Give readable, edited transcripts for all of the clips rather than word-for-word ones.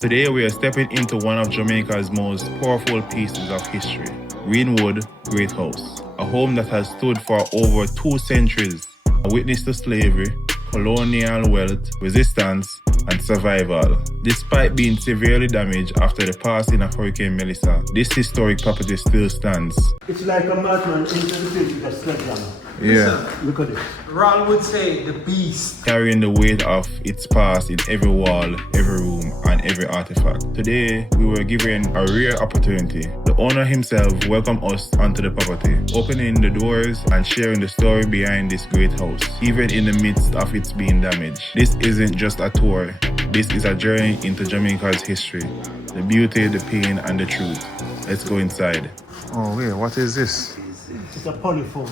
Today we are stepping into one of Jamaica's most powerful pieces of history, Greenwood Great House, a home that has stood for over 2 centuries, a witness to slavery, colonial wealth, resistance, and survival. Despite being severely damaged after the passing of Hurricane Melissa, this historic property still stands. It's like a madman into the field with a sledgehammer. Yeah. Look at it. Ron would say the beast. Carrying the weight of its past in every wall, every room, and every artifact. Today, we were given a rare opportunity. The owner himself welcomed us onto the property, opening the doors and sharing the story behind this great house, even in the midst of its being damaged. This isn't just a tour. This is a journey into Jamaica's history, the beauty, the pain, and the truth. Let's go inside. Oh wait, what is this? It's a polyphone.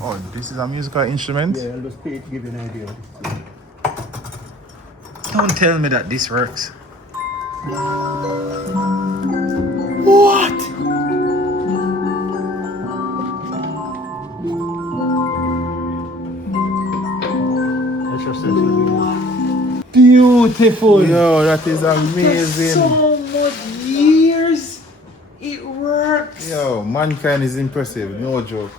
Oh, this is a musical instrument? Yeah, I'll just play it to give you an idea. Don't tell me that this works. What? That's just it. Beautiful. Yo, that is amazing. So much years. It works. Yo, mankind is impressive, no joke.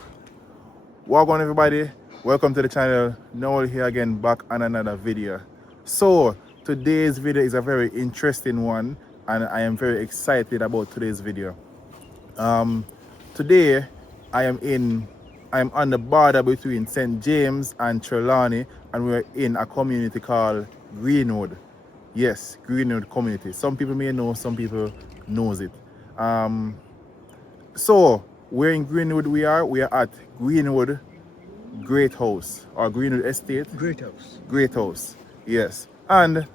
Welcome everybody, welcome to the channel. Noel here again, back on another video. So today's video is a very interesting one and I am very excited about today's video. Today I am on the border between St. James and Trelawny, and we're in a community called Greenwood. Yes, Greenwood community. Some people may know, some people knows it. So where in Greenwood we are at Greenwood Great House, or Greenwood Estate. Great house. Great House, yes. And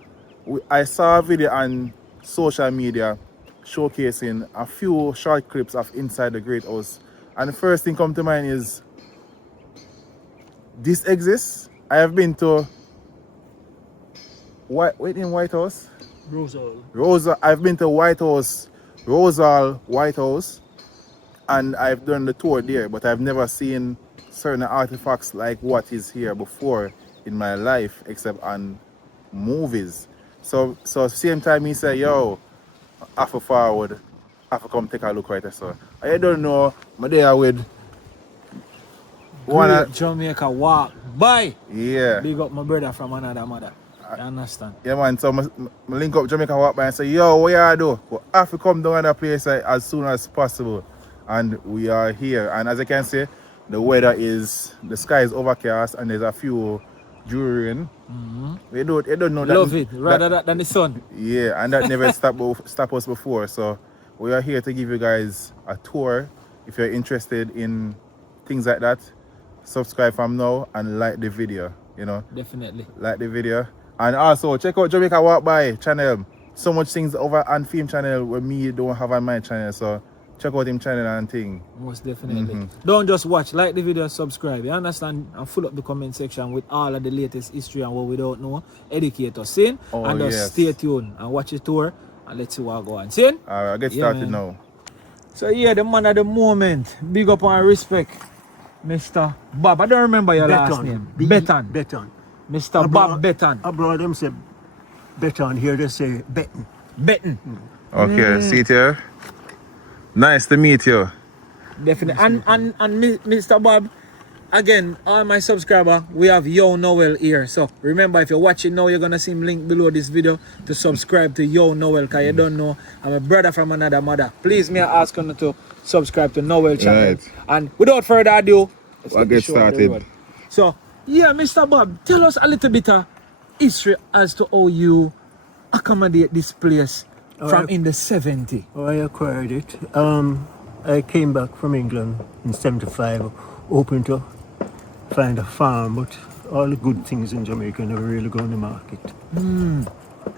I saw a video on social media showcasing a few short clips of inside the Great House. And the first thing come to mind is, this exists? I have been to, White House? I've been to White House, Rosal White House. And I've done the tour there, but I've never seen certain artifacts like what is here before in my life, except on movies. So same time he say, yo, I have to forward, I have to come take a look right there. So I don't know, I'm there with Great Jamaica walk. Bye. Yeah. Big up my brother from another mother. You understand? Yeah man, so I link up Jamaica walk by and say, yo, what you do? Well, I have to come down to that place as soon as possible. And we are here, and as I can see, the weather is, the sky is overcast and there's a few during. We don't know that. Love it, rather than the sun. Yeah, and that never stop us before. So we are here to give you guys a tour. If you're interested in things like that, subscribe from now and like the video, you know. Definitely. Like the video. And also check out Jamaica Walk By channel. So much things over on Film channel where me don't have on my channel. So check out him channel and thing. Most definitely. Don't just watch, like the video, subscribe. You understand? And fill up the comment section with all of the latest history and what we don't know. Educate us, see? And just stay tuned and watch the tour and let's see what go on. See? Alright, get started now. So yeah, the man at the moment. Big up and respect, Mr. Bob. I don't remember your last name. Beton. Beton. Mr. Bob Beton. Abroad them say Beton, here they say Beton. Beton. Okay, see it here. Nice to meet you. Definitely. And Mr. Bob, again, all my subscribers, we have YowNoel here. So remember, if you're watching now, you're gonna see him link below this video to subscribe to YowNoel, because you don't know, I'm a brother from another mother. Please, may I ask you to subscribe to Noel channel. Right. And without further ado, let's get started. So yeah, Mr. Bob, tell us a little bit of history as to how you accommodate this place from in the 70s. Oh, I acquired it. I came back from England in 75, hoping to find a farm, but all the good things in Jamaica never really go on the market.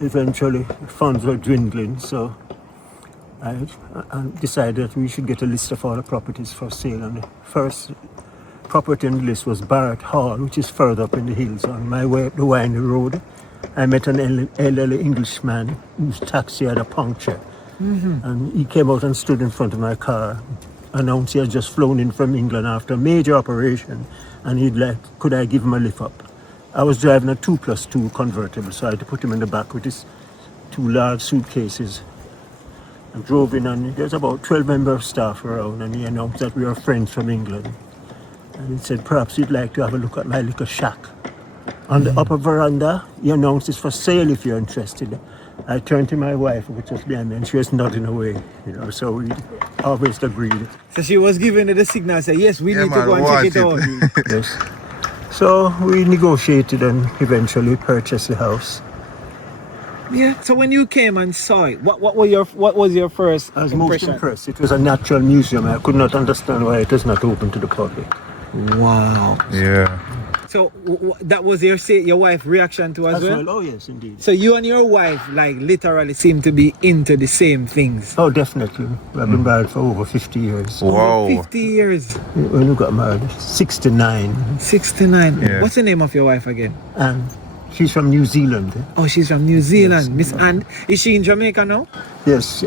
Eventually, funds were dwindling, so I decided that we should get a list of all the properties for sale. And the first property on the list was Barrett Hall, which is further up in the hills on my way up the windy road. I met an elderly Englishman whose taxi had a puncture. And he came out and stood in front of my car, announced he had just flown in from England after a major operation, and he'd like, could I give him a lift up? I was driving a 2+2 convertible, so I had to put him in the back with his 2 large suitcases and drove in, and there's about 12 members of staff around, and he announced that we are friends from England. And he said, perhaps you'd like to have a look at my little shack. On the upper veranda, he announced it's for sale if you're interested. I turned to my wife, which was behind me, and she was nodding away, so we always agreed. So she was giving it the signal, say, yes, we need to go and check it out. Yes. So we negotiated and eventually purchased the house. Yeah. So when you came and saw it, what was your first I was impression? most impressed. It was a natural museum. I could not understand why it was not open to the public. Wow. Yeah. So that was your wife's reaction to as well? Oh yes, indeed. So you and your wife like literally seem to be into the same things. Oh, definitely. We've been married for over 50 years. Wow. Over 50 years. When we got married, 69. 69. Yeah. What's the name of your wife again? And she's from New Zealand. Oh, she's from New Zealand. Yes. Miss Anne. Is she in Jamaica now? Yes,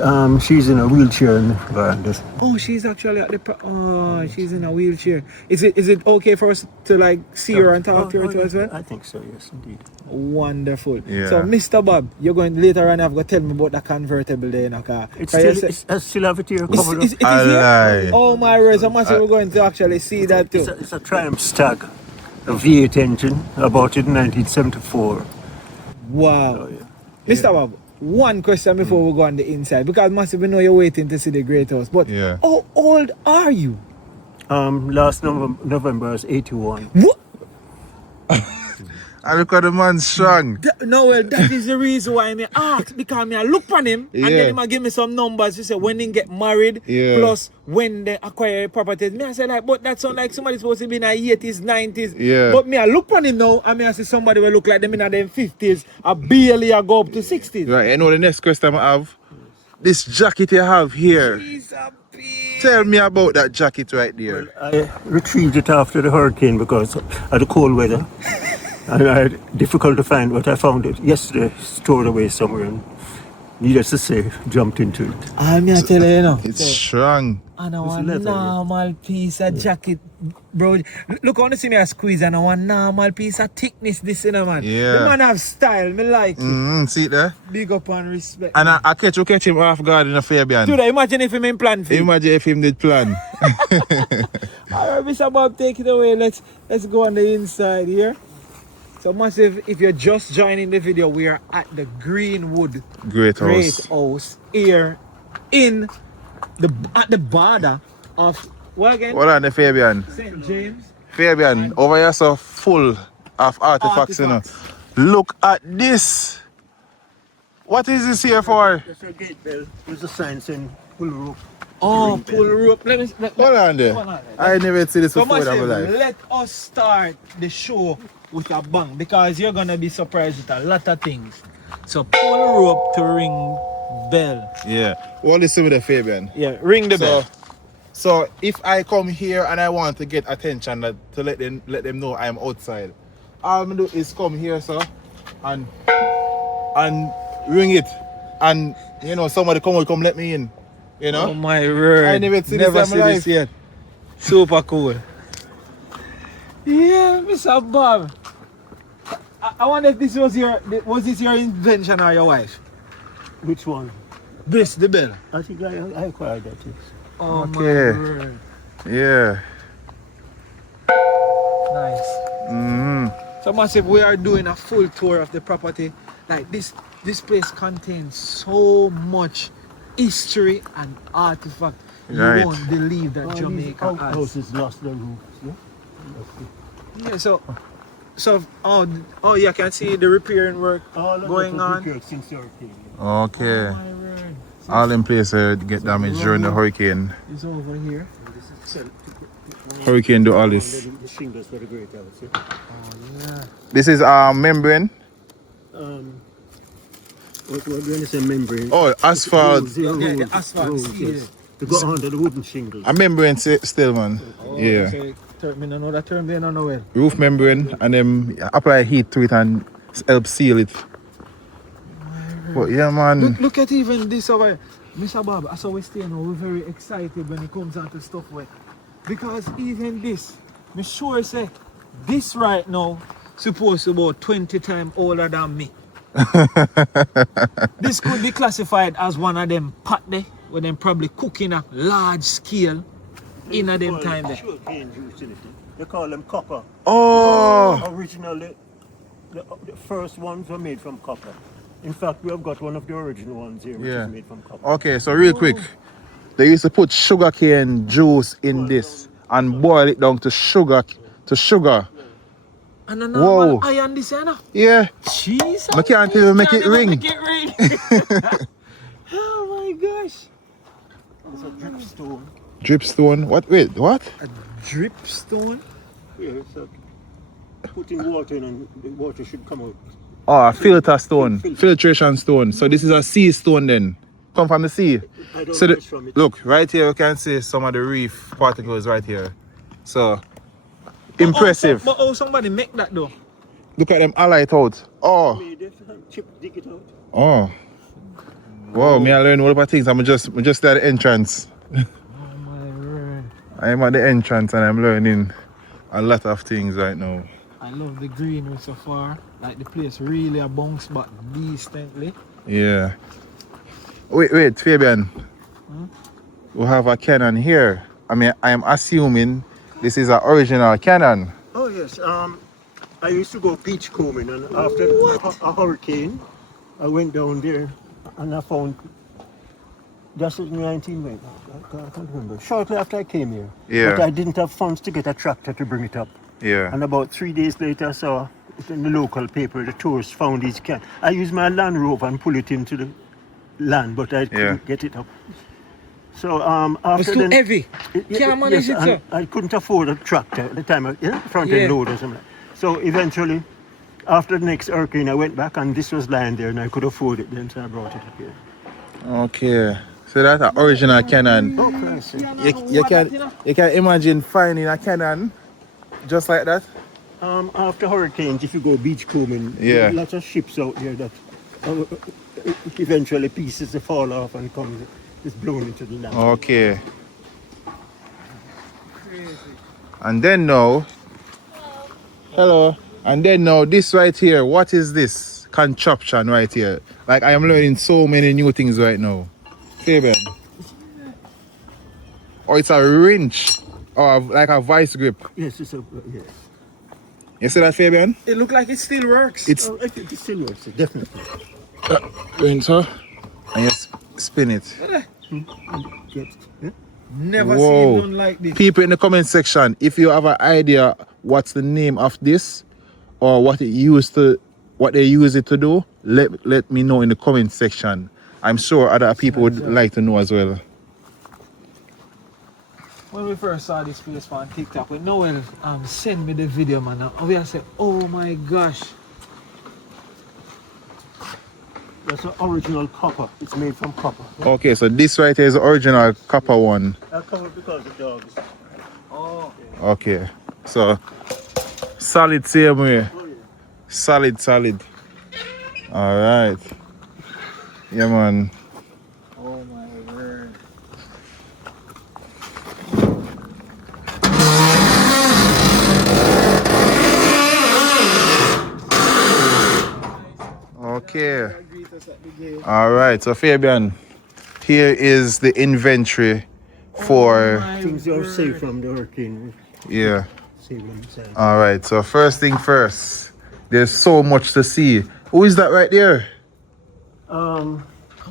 she's in a wheelchair in the veranda. Oh, she's actually at the she's in a wheelchair. Is it okay for us to like see her and talk to her too as well? I think so, yes, indeed. Wonderful. Yeah. So, Mr. Bob, you're going later on. Have to tell me about the convertible there in a car. I still have it here covered It is up. here? Oh my word! So much we're going to actually see that too. It's a Triumph Stag, a V8 engine, about it in 1974. Wow. Oh, yeah. Mr. Bob, one question before we go on the inside, because massive we know you're waiting to see the Great House. But Yeah. how old are you? Last November I was 81. What? I look at the man strong. No, well, that is the reason why I ask, because I look on him and then he give me some numbers. He said when they get married, plus when they acquire properties. Me I say like, but that sound like somebody supposed to be in their 80s, 90s. Yeah. But me I look on him now, and I see somebody will look like them in their 50s, I barely go up to 60s. Right, you know the next question I have? This jacket you have here. Jeez, a bit. Tell me about that jacket right there. I retrieved it after the hurricane because of the cold weather. And I had difficult to find, but I found it yesterday, stored away somewhere, and needless to say, jumped into it. I'm here tell you, It's strong. And I It's want leather, normal piece of jacket, bro. Look, I see me a squeeze and I want normal piece of thickness, this, man. Yeah. The man have style, me like it. See it there? Big up and respect. And I catch him off guard in a Fabian. Dude, imagine if him in plan for you. Imagine if him did plan. Alright, Mr. Bob, take it away. Let's go on the inside here. So massive, if you're just joining the video, we are at the Greenwood Great Great House. House here in at the border of what again? What on the Fabian? St. James. Fabian, over here so full of artifacts, you know. Look at this. What is this here for? There's a gate bell. There's a sign saying pull rope. Oh, pull rope. Hold on there. Hold on there. I never see this So before in my massive, life. let us start the show with a bang, because you're gonna be surprised with a lot of things. So pull rope to ring bell. Yeah. Well, listen with the Fabian. Yeah, ring the bell. So if I come here and I want to get attention to let them know I'm outside, all I'm do is come here, sir, and ring it, and somebody come let me in. Oh my word! I never see Never this in my life yet. Super cool. Yeah, Mr. Bob. I wonder if this was this your invention or your wife? Which one? This, the bell. I think I acquired that, yes. Oh Okay. my word. Yeah. Nice. So massive, we are doing a full tour of the property. Like this place contains so much history and artifact. You Right. won't believe that Jamaica has. Houses lost their roofs, yeah? Yeah, so you can see the repairing work going on. Since the hurricane. Okay. Oh my word. All in place get damaged during the hurricane. It's over here. Hurricane do all this. The shingles for the Great House, yeah? Oh yeah. This is membrane. What when you say membrane? Oh, asphalt. The asphalt steel. Yes. To go under the wooden shingles. A membrane still, man. Oh, Yeah. Me no know that term there, no know well. Roof membrane, and then apply heat to it and help seal it. But yeah, man. Look at even this over here. Mr. Bob, as we stay now, we're very excited when it comes on to stuff wet. Because even this, me sure say, this right now supposed to be about 20 times older than me. This could be classified as one of them pot there, where them probably cooking a large scale in a them time there. Sugarcane juice in it. They call them copper. Oh, Originally, the first ones were made from copper. In fact, we have got one of the original ones here, which is made from copper. okay. So real quick, they used to put sugarcane juice in this and boil it down to sugar. And a normal Whoa. iron this, you know? Yeah. Jesus. I can't even make it ring. Make it ring. Oh my gosh. It's a dripstone. Dripstone. What? Wait. What? A dripstone? Yeah, it's a putting water in and the water should come out. Oh, a filter stone. Filter. Filtration stone. So this is a sea stone then. Come from the sea. I don't So know it's from it. look, right here you can see some of the reef particles right here. So impressive. But how somebody make that though? Look at them allied out. Oh. Made it, chip, dig it out. Oh. Wow, me I learn all about things. I'm just at the entrance. Oh my word. I'm at the entrance and I'm learning a lot of things right now. I love the greenery so far. Like the place really a bounce back decently. Yeah. Wait, Fabian. We have a cannon here. I mean, I am assuming this is an original cannon. Oh yes, I used to go beach combing, and after a hurricane, I went down there and I found just in 19 wait, I can't remember. Shortly after I came here, Yeah. but I didn't have funds to get a tractor to bring it up. Yeah. And about 3 days later, I saw it in the local paper. The tourists found these cans. I used my Land Rover and pull it into the land, but I couldn't get it up. So after It's too heavy. Can't manage it, sir. I couldn't afford a tractor at the time, front end load or something. So eventually, after the next hurricane, I went back and this was lying there and I could afford it then, so I brought it up here. Okay. So that's an original cannon. Oh, Christ. You can imagine finding a cannon just like that. After hurricanes, if you go beach combing, there are lots of ships out there that eventually pieces they fall off and come is blown into the land. Okay. And then now, hello. And then now, this right here, what is this contraption right here? Like I am learning so many new things right now. Fabian. Or it's a wrench or like a vice grip. Yes, it's a yes. You see that, Fabian? It look like it still works. It's I think it still works, definitely. wrench, huh? And you spin it. Never Whoa. seen none like this. People in the comment section, if you have an idea what's the name of this or what they use it to do, let me know in the comment section. I'm sure other people would like to know as well. When we first saw this place on TikTok, when Noel sent me the video, man, we said, oh my gosh. That's an original copper. It's made from copper. Okay, so this right here is the original copper one. I covered because of dogs. Oh. Okay, so solid same way. Oh, yeah. Solid. All right. Yeah, man. Oh my word. Okay. All right. So Fabian, here is the inventory for. Things are safe from the hurricane. Yeah. Save them inside. All right. So first thing first. There's so much to see. Who is that right there? Come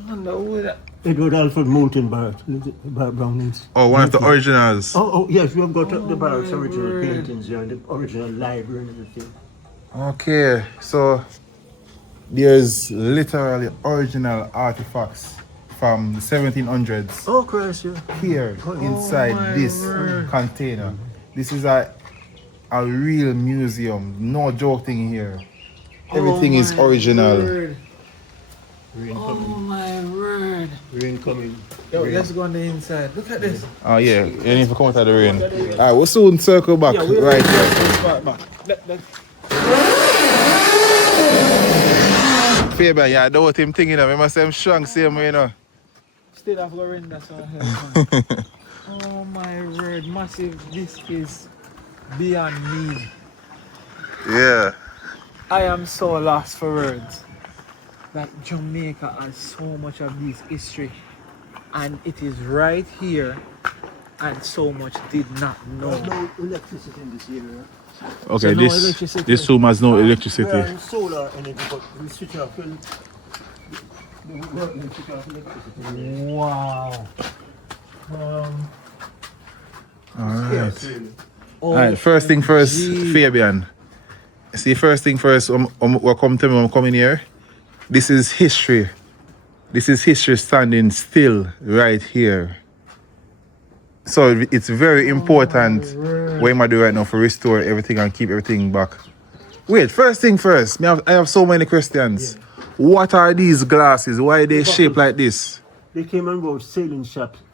on, no. Edward Alfred Moulton Barrett Brownings. Oh, one of the originals. Oh yes, we have got the Barrett's original paintings here and the original library and everything. Okay, so there's literally original artifacts from the 1700s Oh Christ, yeah. here inside this container. This is a real museum, no joke thing here. Everything is original. Word. Rain Oh coming. my word. Rain coming. Yo, let's go on the inside. Look at this. Oh yeah, you need to come out of the rain. Alright, we'll soon circle back right here. Fabian, yeah, I don't want him thinking of him. I say I'm strong same way, you know. Still have Lorinda, so here. Oh my word, massive. This is beyond me. Yeah. I am so lost for words. that Jamaica has so much of this history, and it is right here, and so much did not know. There's no electricity in this area. Okay, So no electricity. this room has no We electricity. are in solar energy, but we switch off when we work and switch off electricity. Wow. Alright. Really. Alright, first thing first, OMG. Fabian. See, first thing first, what come to me when I'm coming here, this is history. This is history standing still right here. So it's very important what am I doing right now for restore everything and keep everything back. Wait, first thing first, I have so many questions. What are these glasses? Why are they shaped like this? They came on board sailing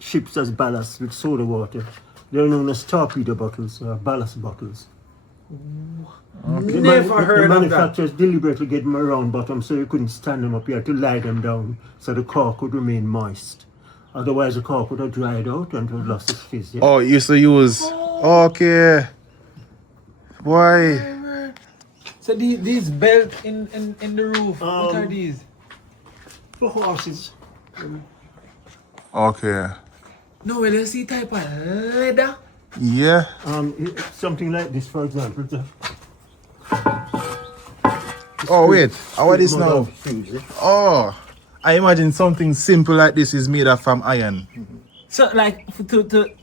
ships as ballast with soda water. They're known as torpedo bottles or ballast bottles. Never heard the of that. manufacturers deliberately get them around bottom so you couldn't stand them up. You had to lie them down so the cork would remain moist. Otherwise the cork would have dried out and would have lost its fizz. Yeah? Oh, you used to use. Okay. Why? So these belt in the roof, what are these? For horses. Okay. No, well, you see type of leather. Yeah. Something like this, for example. Oh wait, how are this Mother now? of shoes, yeah? Oh, I imagine something simple like this is made of from iron. So like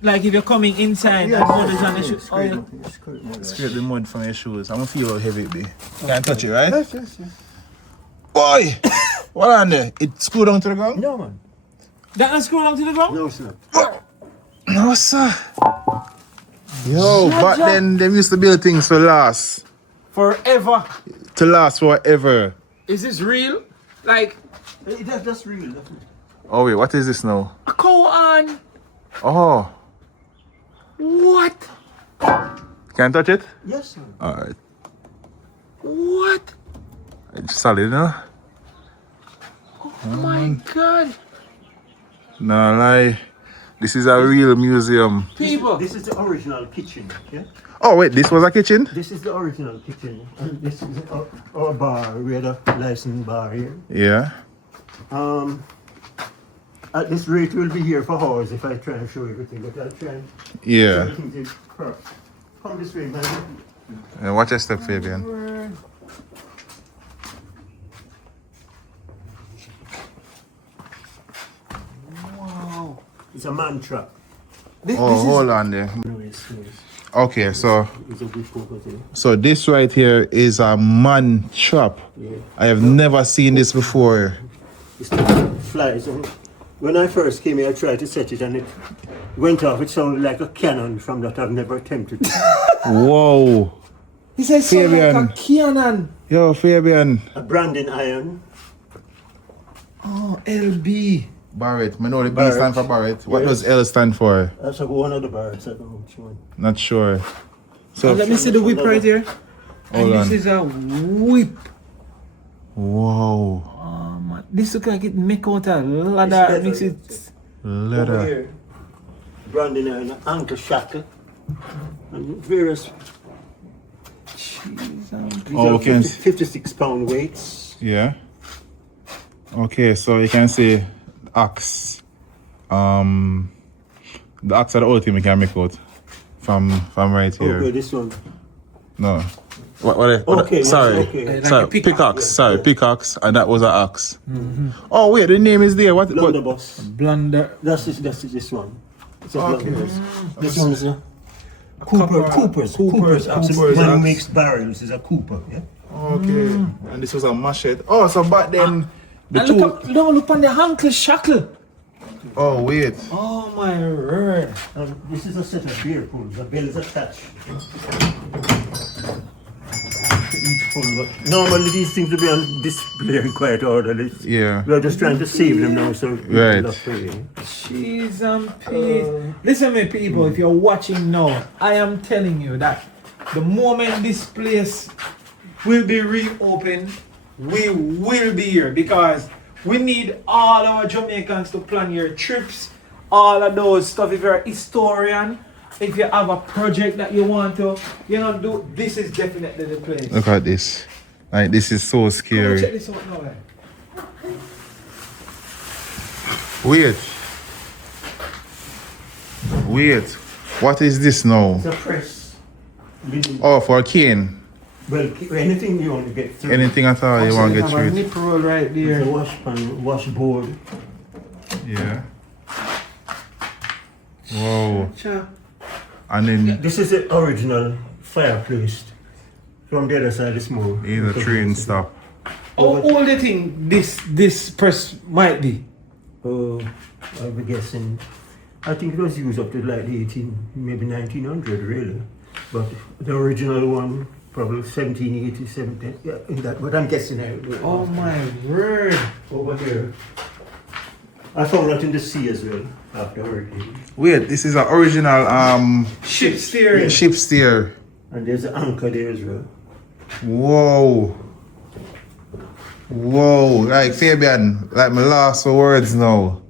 like if you're coming inside and mud is on the shoes. Oh, yeah. Scrape the mud from your shoes. I'm gonna feel how heavy it be. Can't touch it, right? Yes. Boy, what on there? It screw down to the ground? No, man. That not screw down to the ground? No, it's not. No, sir. Yo, Jaja. back then they used to build things to last. Forever. To last forever. Is this real? Like That's real. Oh wait, what is this now? a cow on? Oh, What? can't touch it? Yes, sir. Alright. What? It's solid, no? Oh my god. No lie. This is a real museum. People. This is the original kitchen. Yeah. Oh wait, this was a kitchen? This is the original kitchen, and this is our bar. We had a licensed bar here. Yeah. At this rate, we'll be here for hours if I try and show everything. But I'll try and Yeah. everything is perfect. Come this way, man. And watch your step, Fabian. Wow. It's a man trap. Oh, hold on there. No, it's Okay, so a good focus here. so this right here is a man trap. Yeah. I have never seen this before. It's the flies. When I first came here, I tried to set it and it went off. It sounded like a cannon from that I've never attempted. Whoa. He says so like Fabian. a cannon. Yo, Fabian. A branding iron. Oh, LB. Barrett. I know the B Barrett. stand for Barrett. What Yes. does L stand for? That's one of the bars. I don't know which one. Not sure. So Let me see the whip right here. Hold And on. this is a whip. Whoa. Oh man, this look like it make out a leather. leather. Makes it. Over Leather. here, branding iron, ankle shackle, and various. Jeez, These Oh, are okay. 56-pound weights. Yeah. Okay, so you can say axe. The axe are the only thing we can make out from right here. Okay, this one. No. What Okay, sorry. yes, okay. Like Sorry, a pickaxe. pickaxe. Sorry, pickaxe, and that was an axe. Oh wait, the name is there. What? Blunderbuss. Blunder. That's this one. It's a Okay. blunderbuss. This one is a Cooper's axe. Cooper's One who axe. makes barrels is a Cooper. Yeah. Okay. And this was a machete. Oh, so back then the And two. look on the ankle shackle. Oh wait. Oh my word. This is a set of beer pulls. The bell is attached to each pull. But normally these things will be on display in quite orderly. Yeah. We are just trying to save them now, so Right. not for you. Cheese and peas. Listen, me people, if you're watching now, I am telling you that the moment this place will be reopened, we will be here because we need all our Jamaicans to plan your trips, all of those stuff. If you're a historian, if you have a project that you want to, do, this is definitely the place. Look at this. Like this is so Come and check scary. this out now, eh? Wait. Wait. What is this now? It's a press. Oh, for a cane. Well, anything you want to get through. Anything at all you want to get Have a through it. nip roll right there. There's a wash pan, washboard. Yeah. Whoa. Cha. And then This is the original fireplace. From the other side is more. here's a train stop. How old do you think this press might be? Oh, I'll be guessing. I think it was used up to like maybe 1900 really. But the original one, probably 1780, 17, yeah, in that, but I'm guessing Oh my word. over here. I found that in the sea as well, after hurricane. Wait, this is an original Ship steering. ship steer. And there's an anchor there as well. Whoa. Whoa. Like Fabian, like my last words now.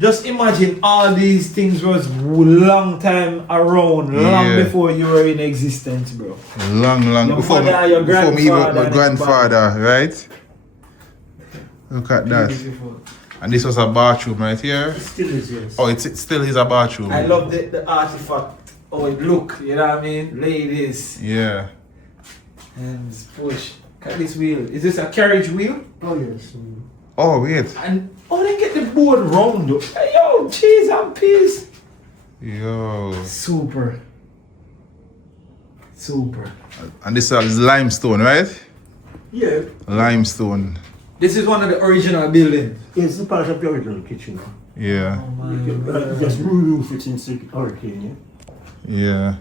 Just imagine all these things was long time around, long Yeah. before you were in existence, bro. Long Your before mother, your before me even grandfather, my grandfather, right? Look at that. Beautiful. And this was a bathroom right here. It still is, yes. Oh, it still is a bathroom. I love the artifact. Oh, it look, you know what I mean? Ladies. Yeah. And push. Look at this wheel. Is this a carriage wheel? Oh, yes. Oh, wait. And they get the board round though. Hey, yo, cheese and peas. Yo. Super. Super. And this is limestone, right? Yeah, Limestone. This is one of the original buildings. it's a part of the original kitchen. Yeah. Just remove it since the hurricane, Yeah.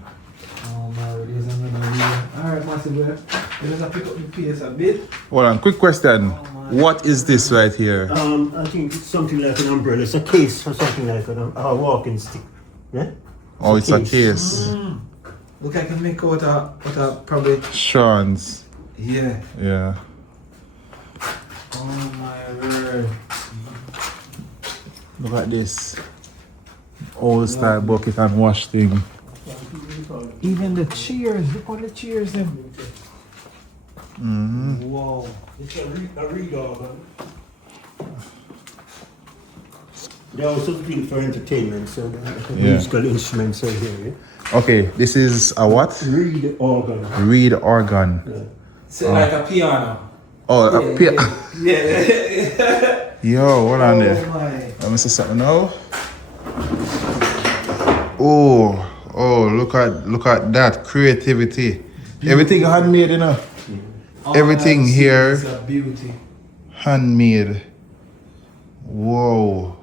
Oh my word, there's another wheel. Alright, massive wheel. Let's pick up the pace a bit. Hold on, quick question. What is this right here? yeah. I think it's something like an umbrella. It's a case or something like a walking stick. Yeah? Oh, it's a case. Look, I can make out a probably. Sean's. Yeah. Yeah. Oh my word. Look at this. Old style bucket and wash thing. Even the chairs. Look on the chairs them. Mm-hmm. Whoa. It's a reed organ. They're also built for entertainment, so the Yeah. musical instruments are here. Okay, this is a what? Yeah? Reed organ. Reed organ. Yeah. It's like a piano. Oh, Yeah. Yo, what on there? Oh my. Let me see something now. Oh, look at that creativity. Everything handmade, you know. Everything I see here. is a beauty. Handmade. Whoa.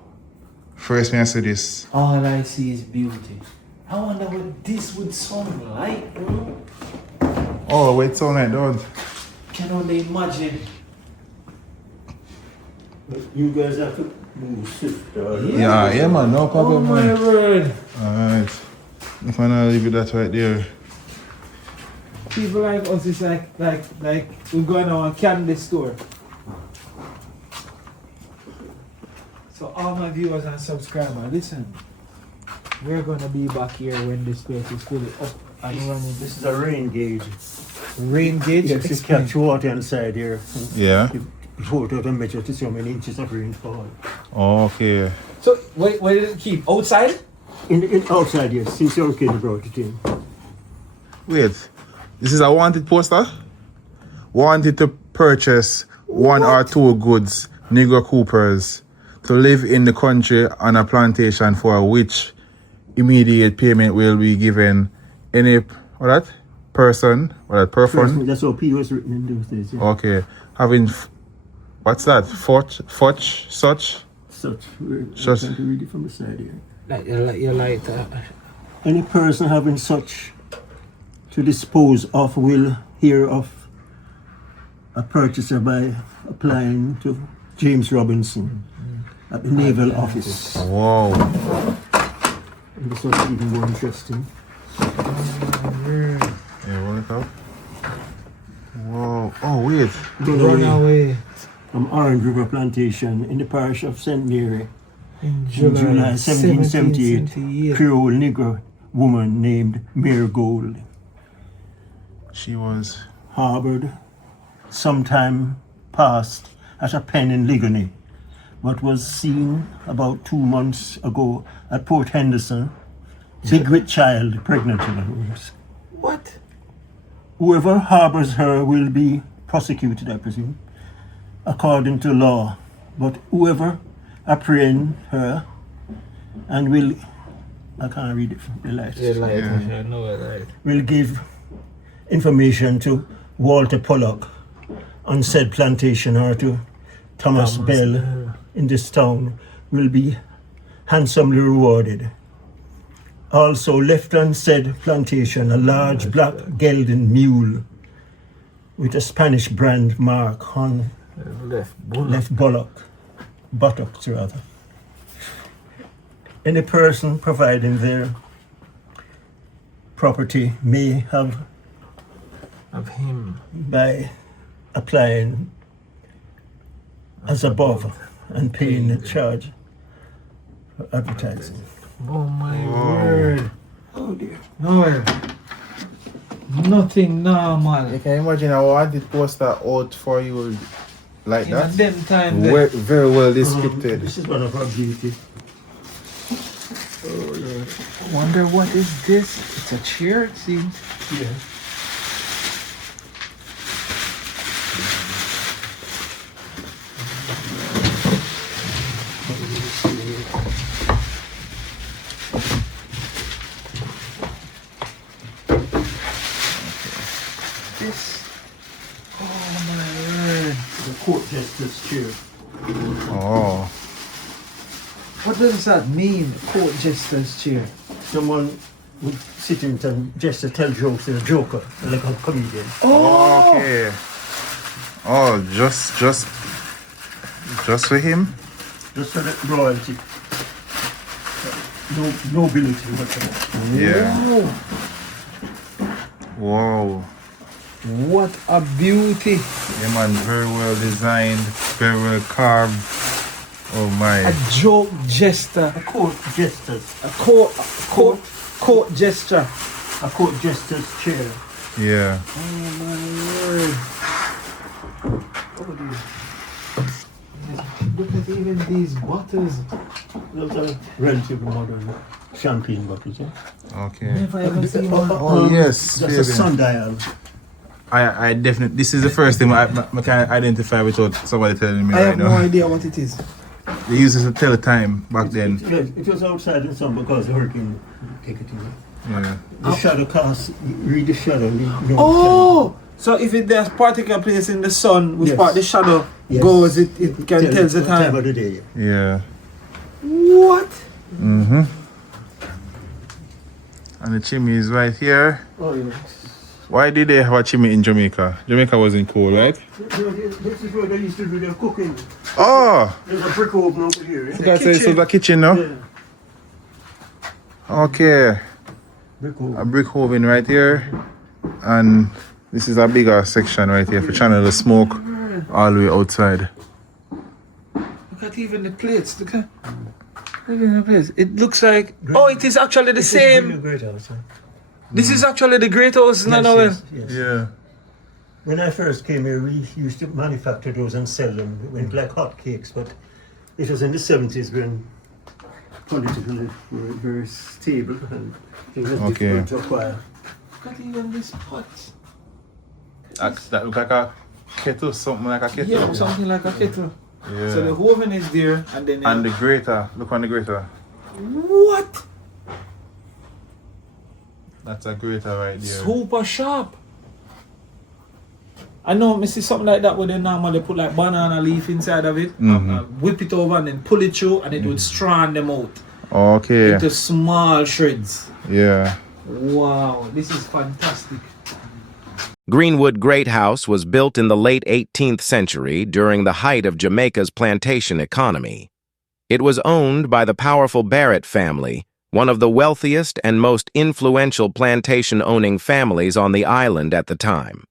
First me I see this. All I see is beauty. I wonder what this would sound like, bro. Oh, wait, so like that. Can only imagine. But you guys have to move swift. Yeah, man, no Oh problem, my man. word. Alright. If I not leave it that right there. People like us is like we're going to a candy store. So all my viewers and subscribers, listen. We're gonna be back here when this place is fully up and running. This is a rain gauge. Rain gauge. Yes, it's Explain. capture water inside here. Yeah. Before it and measure to see how many inches of rainfall. Okay. So where did it keep? Outside? In outside, yes, since the hurricane brought it in. Wait. This is a wanted poster? Wanted to purchase one or two goods, Negro Coopers, to live in the country on a plantation for which immediate payment will be given any person. That's how P was written in those days. Yeah. Okay. Having what's that? Such. Such. I'm Such. trying to read it from the side here. Like Any person having such to dispose of will hear of a purchaser by applying to James Robinson at the Naval Office. Whoa. And this was even more interesting. Yeah, roll it up. Whoa. Oh, wait. run away From Orange River Plantation in the parish of St. Mary in in July 1778. 1778. Creole Negro woman named Mary Gold She was. harbored sometime past at a pen in Ligony, what was seen about 2 months ago at Port Henderson, big with child, pregnant in other words. What? Whoever harbors her will be prosecuted, I presume, according to law. But whoever apprehend her and will, I can't read it from the light, will give information to Walter Pollock on said plantation or to Thomas Bell in this town will be handsomely rewarded. Also left on said plantation a large black gelding mule with a Spanish brand mark on left buttocks rather. Any person providing their property may have Of him. by applying as above and paying the charge for advertising. Oh my Wow. word. Oh dear. Noel. Nothing normal. You can imagine how I did post that out for you like In that. them time Very, very well descripted. This is one of our beauty. Wonder what is this? It's a chair, it seems. Yeah. This. Oh my word. The court justice chair. Oh. What does that mean? Court jester's chair. Someone would sit in and just to tell jokes in a joker, like a comedian. Oh! Okay. Oh, just for him? Just for the royalty. No nobility whatsoever. Yeah. Wow. Wow. What a beauty. Yeah, man, very well designed, very well carved. Oh my. A joke jester. A court jester's. A court jester. A court jester's chair. Yeah. Oh my word. Oh dear. Look at even these bottles. Those are relatively modern champagne bottles. Yeah? Okay. Never ever seen one. Oh, yes. That's a Fabian. sundial. I definitely, this is the first thing I can identify without somebody telling me I right have no now. idea what it is. They used it to tell the time back then. It was outside in sun because the hurricane take it in. Yeah. The shadow cast, read the shadow. You know, Oh! So if there's particular place in the sun which Yes. part the shadow Yes. goes, it can tell the what time. of the day. Yeah. What? Mm-hmm. And the chimney is right here. Oh, yeah. Why did they have a chimney in Jamaica? Jamaica wasn't cold, right? This is where they used to do their cooking. Oh! There's a brick oven over here. You guys say this was a kitchen now? Yeah. Okay. Brick A oven. brick oven right here. And this is a bigger section right here for channel the smoke all the way outside. Look at even the plates. Look at even the plates. It looks like. Oh, it is actually the same. Greenwood Great House. Huh? This is actually the Great House, Yes, Noel. yes, yes. Yeah. When I first came here, we used to manufacture those and sell them. It went like hotcakes, but it was in the 70s when politically were very stable and it was Okay. difficult to acquire. Look at even this pot. That look like a kettle, something like a kettle. Yeah, something like a kettle. Yeah. So the oven is there, and then. And the grater, look on the grater. What? That's a grater right there. Super sharp. I know, I see something like that where they normally put like banana leaf inside of it, whip it over and then pull it through, and it would strand them out Okay. into small shreds. Yeah. Wow, this is fantastic. Greenwood Great House was built in the late 18th century during the height of Jamaica's plantation economy. It was owned by the powerful Barrett family, one of the wealthiest and most influential plantation-owning families on the island at the time.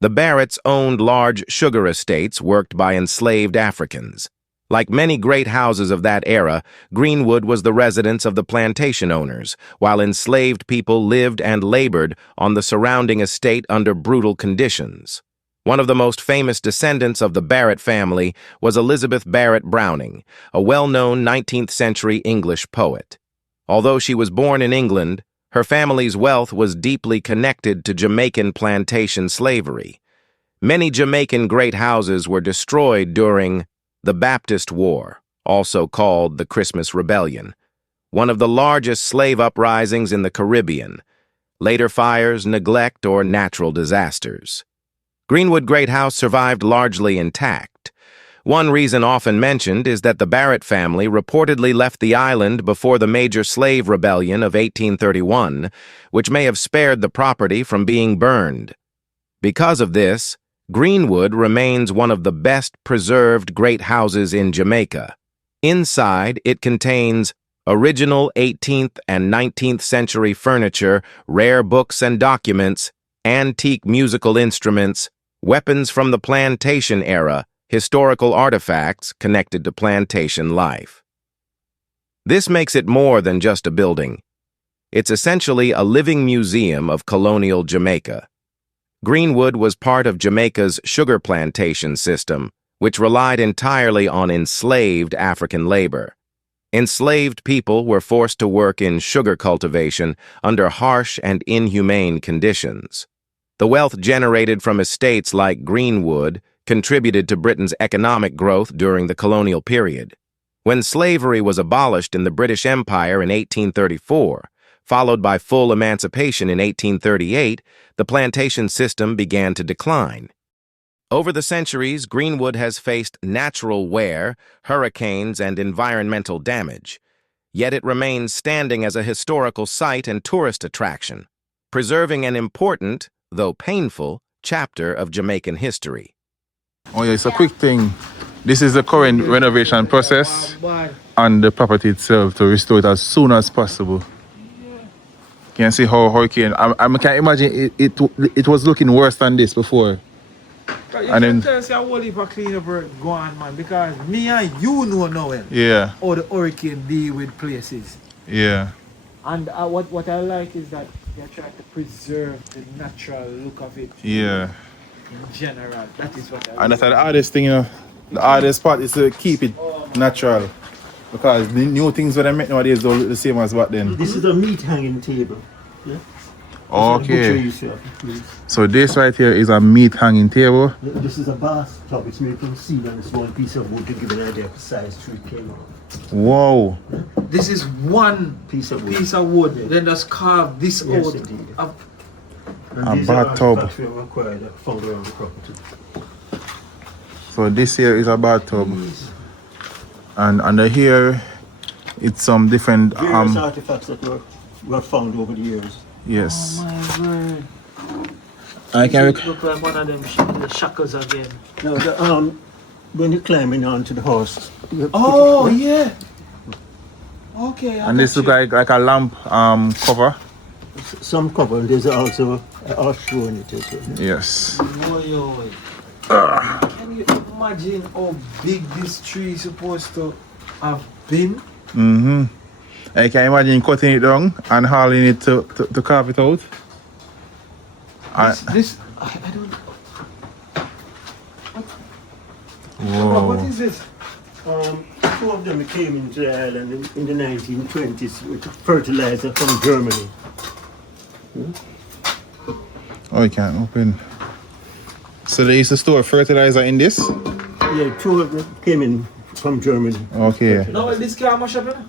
The Barretts owned large sugar estates worked by enslaved Africans. Like many great houses of that era, Greenwood was the residence of the plantation owners, while enslaved people lived and labored on the surrounding estate under brutal conditions. One of the most famous descendants of the Barrett family was Elizabeth Barrett Browning, a well-known 19th century English poet. Although she was born in England, her family's wealth was deeply connected to Jamaican plantation slavery. Many Jamaican great houses were destroyed during the Baptist War, also called the Christmas Rebellion, one of the largest slave uprisings in the Caribbean, later fires, neglect, or natural disasters. Greenwood Great House survived largely intact. One reason often mentioned is that the Barrett family reportedly left the island before the major slave rebellion of 1831, which may have spared the property from being burned. Because of this, Greenwood remains one of the best preserved great houses in Jamaica. Inside, it contains original 18th and 19th century furniture, rare books and documents, antique musical instruments, weapons from the plantation era, historical artifacts connected to plantation life. This makes it more than just a building. It's essentially a living museum of colonial Jamaica. Greenwood was part of Jamaica's sugar plantation system, which relied entirely on enslaved African labor. Enslaved people were forced to work in sugar cultivation under harsh and inhumane conditions. The wealth generated from estates like Greenwood contributed to Britain's economic growth during the colonial period. When slavery was abolished in the British Empire in 1834, followed by full emancipation in 1838, the plantation system began to decline. Over the centuries, Greenwood has faced natural wear, hurricanes, and environmental damage. Yet it remains standing as a historical site and tourist attraction, preserving an important, though painful, chapter of Jamaican history. Oh yeah, it's a quick thing. This is the current renovation process on the property itself to restore it as soon as possible. Can you see how hurricane? I can't imagine it was looking worse than this before. And then tell us a whole heap of cleanup work go on, man, because me and you know now how the hurricane deal with places. Yeah. And what I like is that they're trying to preserve the natural look of it. Yeah. In general, that is what I like. And that's the hardest thing, you know. The hardest part is to keep it natural. Because the new things that I make nowadays don't look the same as back then. This is a meat hanging table. Yeah? Okay. So this right here is a meat hanging table. This is a bathtub. It's made from steel and it's one piece of wood to give an idea of the size tree came out. Whoa. This is one piece of wood. Yeah. Then just carve this out. A bathtub. Found around the property. So this here is a bathtub. And under here, it's some different various artifacts that were found over the years. Yes. Oh my word. I can look like one of them the shackles again. No, when you're climbing onto the horse. Oh yeah. Okay. And this look like a lamp cover. Some cover, and there's also an horseshoe in it as well. Yes. Can you imagine how big this tree is supposed to have been? Mm-hmm. I can imagine cutting it down and hauling it to carve it out. I don't. Whoa. What is this? Two of them came into the island in the 1920s with fertilizer from Germany. Oh, you can't open. So they used to store fertilizer in this? Yeah, two of them came in from Germany. Okay. No, this can't mash up, you know?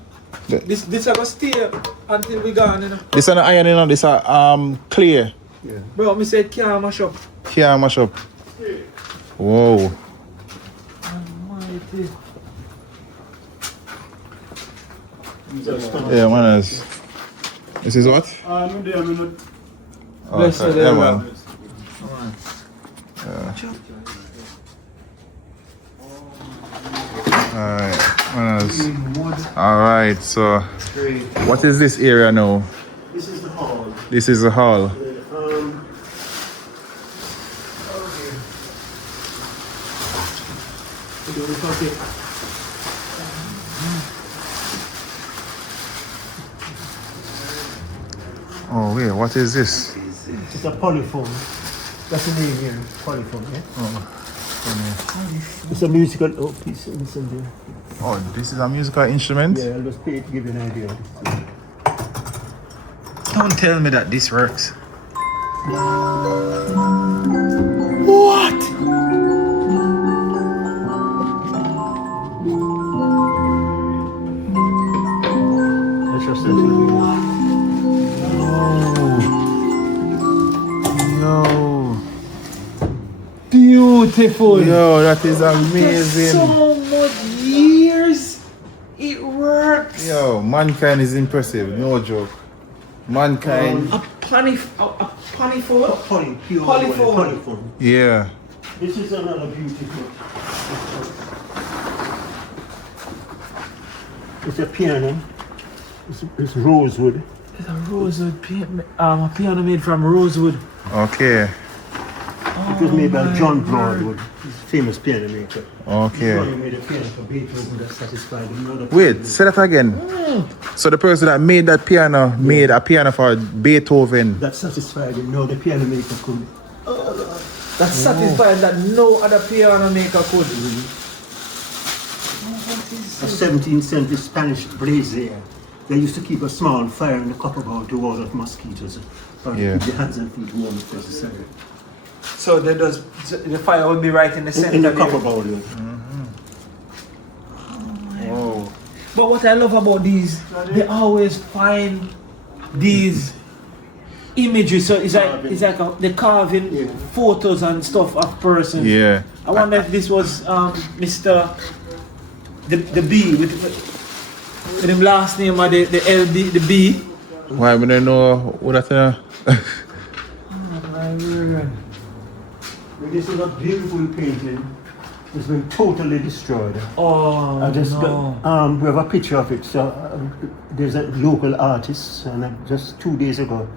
This is going to stay until we gone, you know? This is an iron, you know? This is clear. Yeah. Bro, me said can't mash up. Can't mash up. Whoa. Almighty. Yeah, man. This is what? Bless you, yeah, man. Alright, so what is this area now? This is the hall. This is the hall. Oh wait, what is this? It's a polyphone. That's the name here, polyphone, yeah? It's a musical piece. Listen there. Oh, this is a musical instrument? Yeah, I'll just play it to give you an idea. Don't tell me that this works. What? That's just that. Yo. Beautiful. Yo, that is amazing. So much years. It works. Yo, mankind is impressive, no joke. Mankind. A polyphone. Pure Polyphone. polyphone. Yeah. This is another beautiful. It's a piano. It's rosewood. It's a rosewood piano. A piano made from rosewood. Okay. It was made by John Broadwood, he's a famous piano maker. Okay. He made a piano for Beethoven that satisfied him. Wait, say that again. So the person that made that piano made a piano for Beethoven. That satisfied him. No, the piano maker could. That's satisfying that no other piano maker could. A 17th century Spanish brazier. They used to keep a small fire in the copper bowl to ward off mosquitoes. Or Yeah. keep the hands and feet warm if necessary. So the fire would be right in the center. In the there. copper bowl, yeah. Oh. But what I love about these, they always find these images. So it's like they're carving photos and stuff of persons. Yeah. I wonder if this was Mr. The B with him last name or the LD, the B. Why we don't know what that This is a beautiful painting. It's been totally destroyed. Oh, I just no. got, we have a picture of it. So there's a local artist, and just 2 days ago,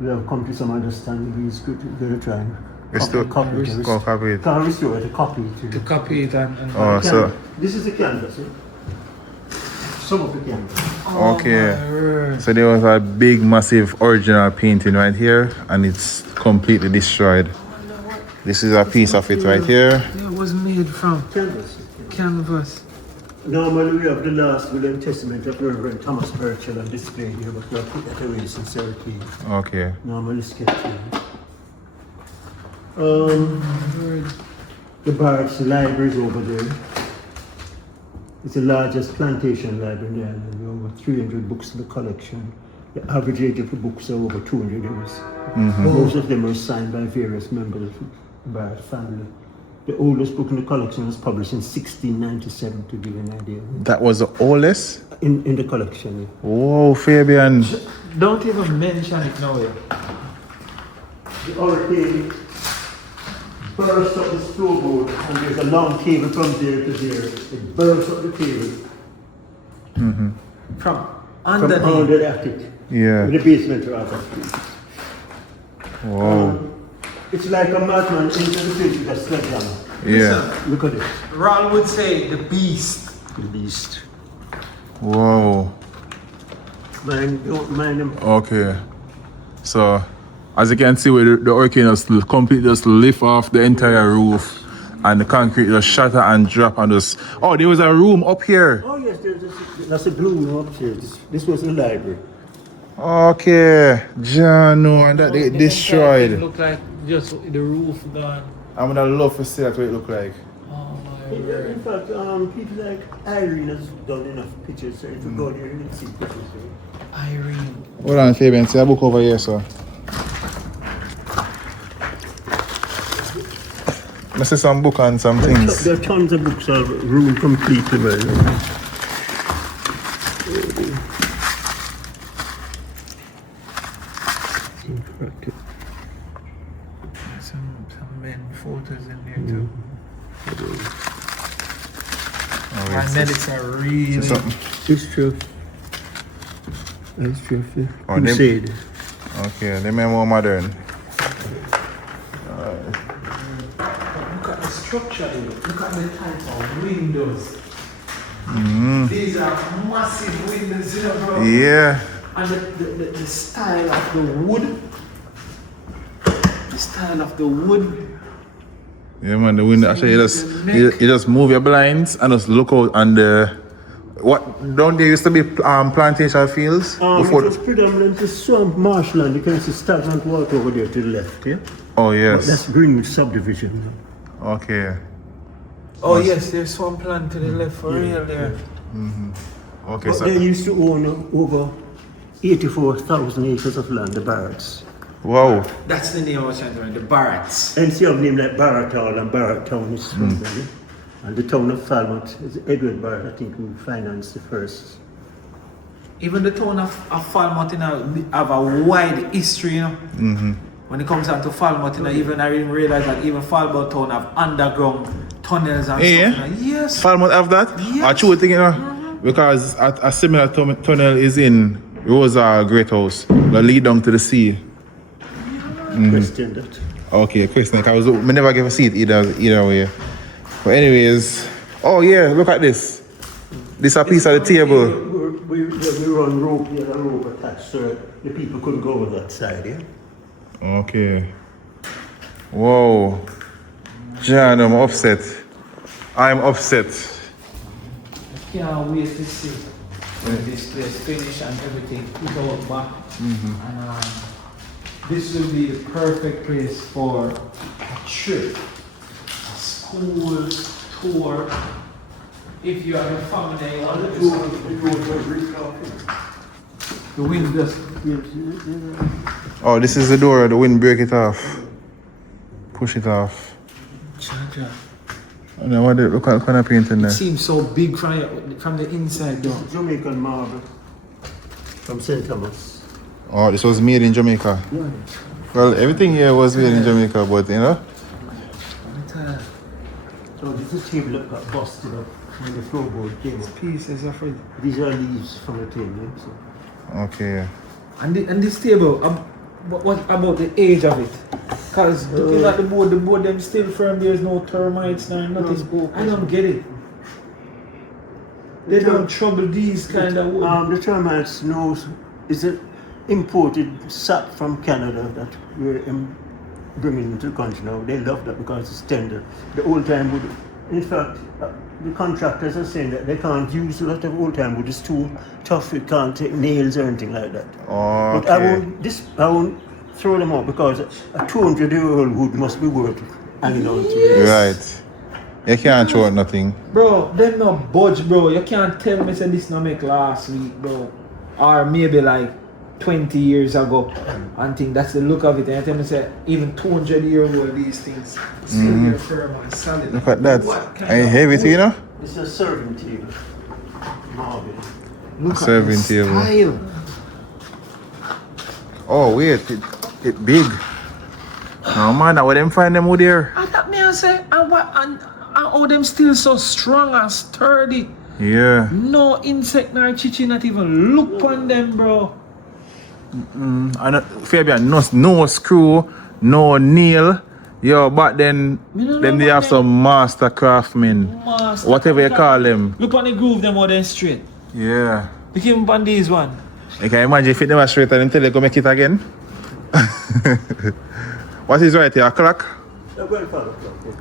we have come to some understanding. He's good. They're trying. Copy it. Can't restore it. A copy it. To copy it and Oh, so This is the canvas. Some of the canvas. okay. my word. So there was a big, massive original painting right here, and it's completely destroyed. This is a piece of it right here. Yeah, it was made from Canvas. canvas. Normally we have the last will and testament of Reverend Thomas Burchell on display here, but we have put that away sincerely. Okay. Normally sketching. The Barrett's library is over there. It's the largest plantation library in the island. There are over 300 books in the collection. The average age of the books are over 200 years. Most of them are signed by various members of the Barrett family. The oldest book in the collection was published in 1697, to give you an idea. That was the oldest? In the collection, yeah. Whoa, Fabian. Don't even mention it now. The hurricane burst up the floorboard, and there's a long cable from there to there. It burst up the cable From from under the attic. Yeah. The basement rather. Wow. It's like a madman into the place with a sledgehammer. Yeah. Look at it. Ron would say the beast. The beast. Whoa. Don't mind them. Okay. So, as you can see, the hurricane just completely just lift off the entire roof, and the concrete just shatter and drop and just. Oh, there was a room up here. Oh yes, that's a blue room upstairs. This was the library. Okay, John, no, and that they It destroyed. looked like just the roof gone. I'm gonna love to see that what it look like. Oh my In word. fact, people like Irene has done enough pictures, so if you go there, you can see pictures. Irene. Hold on, Fabian, see a book over here, sir. I see some book and some things. There are tons of books are room completely well. Some men photos in there too. Oh, And yes. then it's a really. See something? It's true. It's true. Oh, Crusade. Okay, they are more modern. Look at the structure here. Look at the type of windows. These are massive windows, you know, bro. Yeah. And the style of the wood. The style style of the wood. Yeah, man, the window. Actually, you just move your blinds and just look out on the. What don't there used to be plantation fields before? It was predominantly swamp marshland. You can see stagnant water over there to the left, yeah? Oh But yes. that's Greenwood subdivision. Okay. Oh yes, there's swamp land to the left for real there. Okay. But So they used to own over 84,000 acres of land, the Barretts. wow. That's the name I was trying to remember, the Barretts. And see of name like Barrett Hall and Barrett Town is from there. And the town of Falmouth is Edward Barrett, I think, who financed the first. Even the town of Falmouth have a wide history, you know. When it comes down to Falmouth, you know, even I didn't realize that even Falmouth town have underground tunnels and Yeah. stuff. You know. Yes. Falmouth have that? Yes. I true thing, you know, because a similar tunnel is in Great House that lead down to the sea. Question that. Okay, question. I never get to see it either way. But anyways, oh yeah, look at this. This a piece of the table. We run rope, we had a rope attached so the people couldn't go over that side, yeah? Okay. Whoa. John, I'm upset. I'm upset. I can't wait to see when this place finish and everything put out back. And this will be the perfect place for a trip, a school tour. If you have a family and you want to do the wind just Oh, this is the door. The wind break it off. Push it off. Cha-cha. And then look at the kind of painting there. It seems so big from the inside though. Jamaican marble from St. Thomas. Oh, this was made in Jamaica. Yeah. Well, everything here was made in Jamaica, but you know. So this is a table that got busted up when the floorboard came up. Pieces of it. These are leaves from the table. So. Okay. And this table, what about the age of it? Because looking at the board them still firm, there's no termites, nothing. I don't get it. They don't trouble these kind of wood. The termites is an imported sap from Canada that we're bringing into the country now. They love that because it's tender. The old time wood, in fact, the contractors are saying that they can't use a lot of old time wood. It's too tough. It can't take nails or anything like that. Okay. But I won't throw them out because a 200-year-old wood must be worth hanging on to. Right. You can't throw out nothing. Bro, them not budge, bro. You can't tell me say this no make last week, bro. Or maybe like 20 years ago. And think that's the look of it. And you tell me say even 200-year-old these things still be firm and solid. Look at that. What kind And of heavy too, you know? It's a serving table. Marble. Look Serving at the table. style. Oh wait, it big. No man, where them find them wood here? I thought me I say, and how them still so strong and sturdy. Yeah. No insect nor chichi not even look on them, bro. And Fabian, no screw, no nail. Yo, but then they have some master craftsmen. Master Whatever you call them. Look on the groove them out there straight. Yeah. Look him on these one. You can imagine if it never straight and until they go make it again. What is right here? A clock?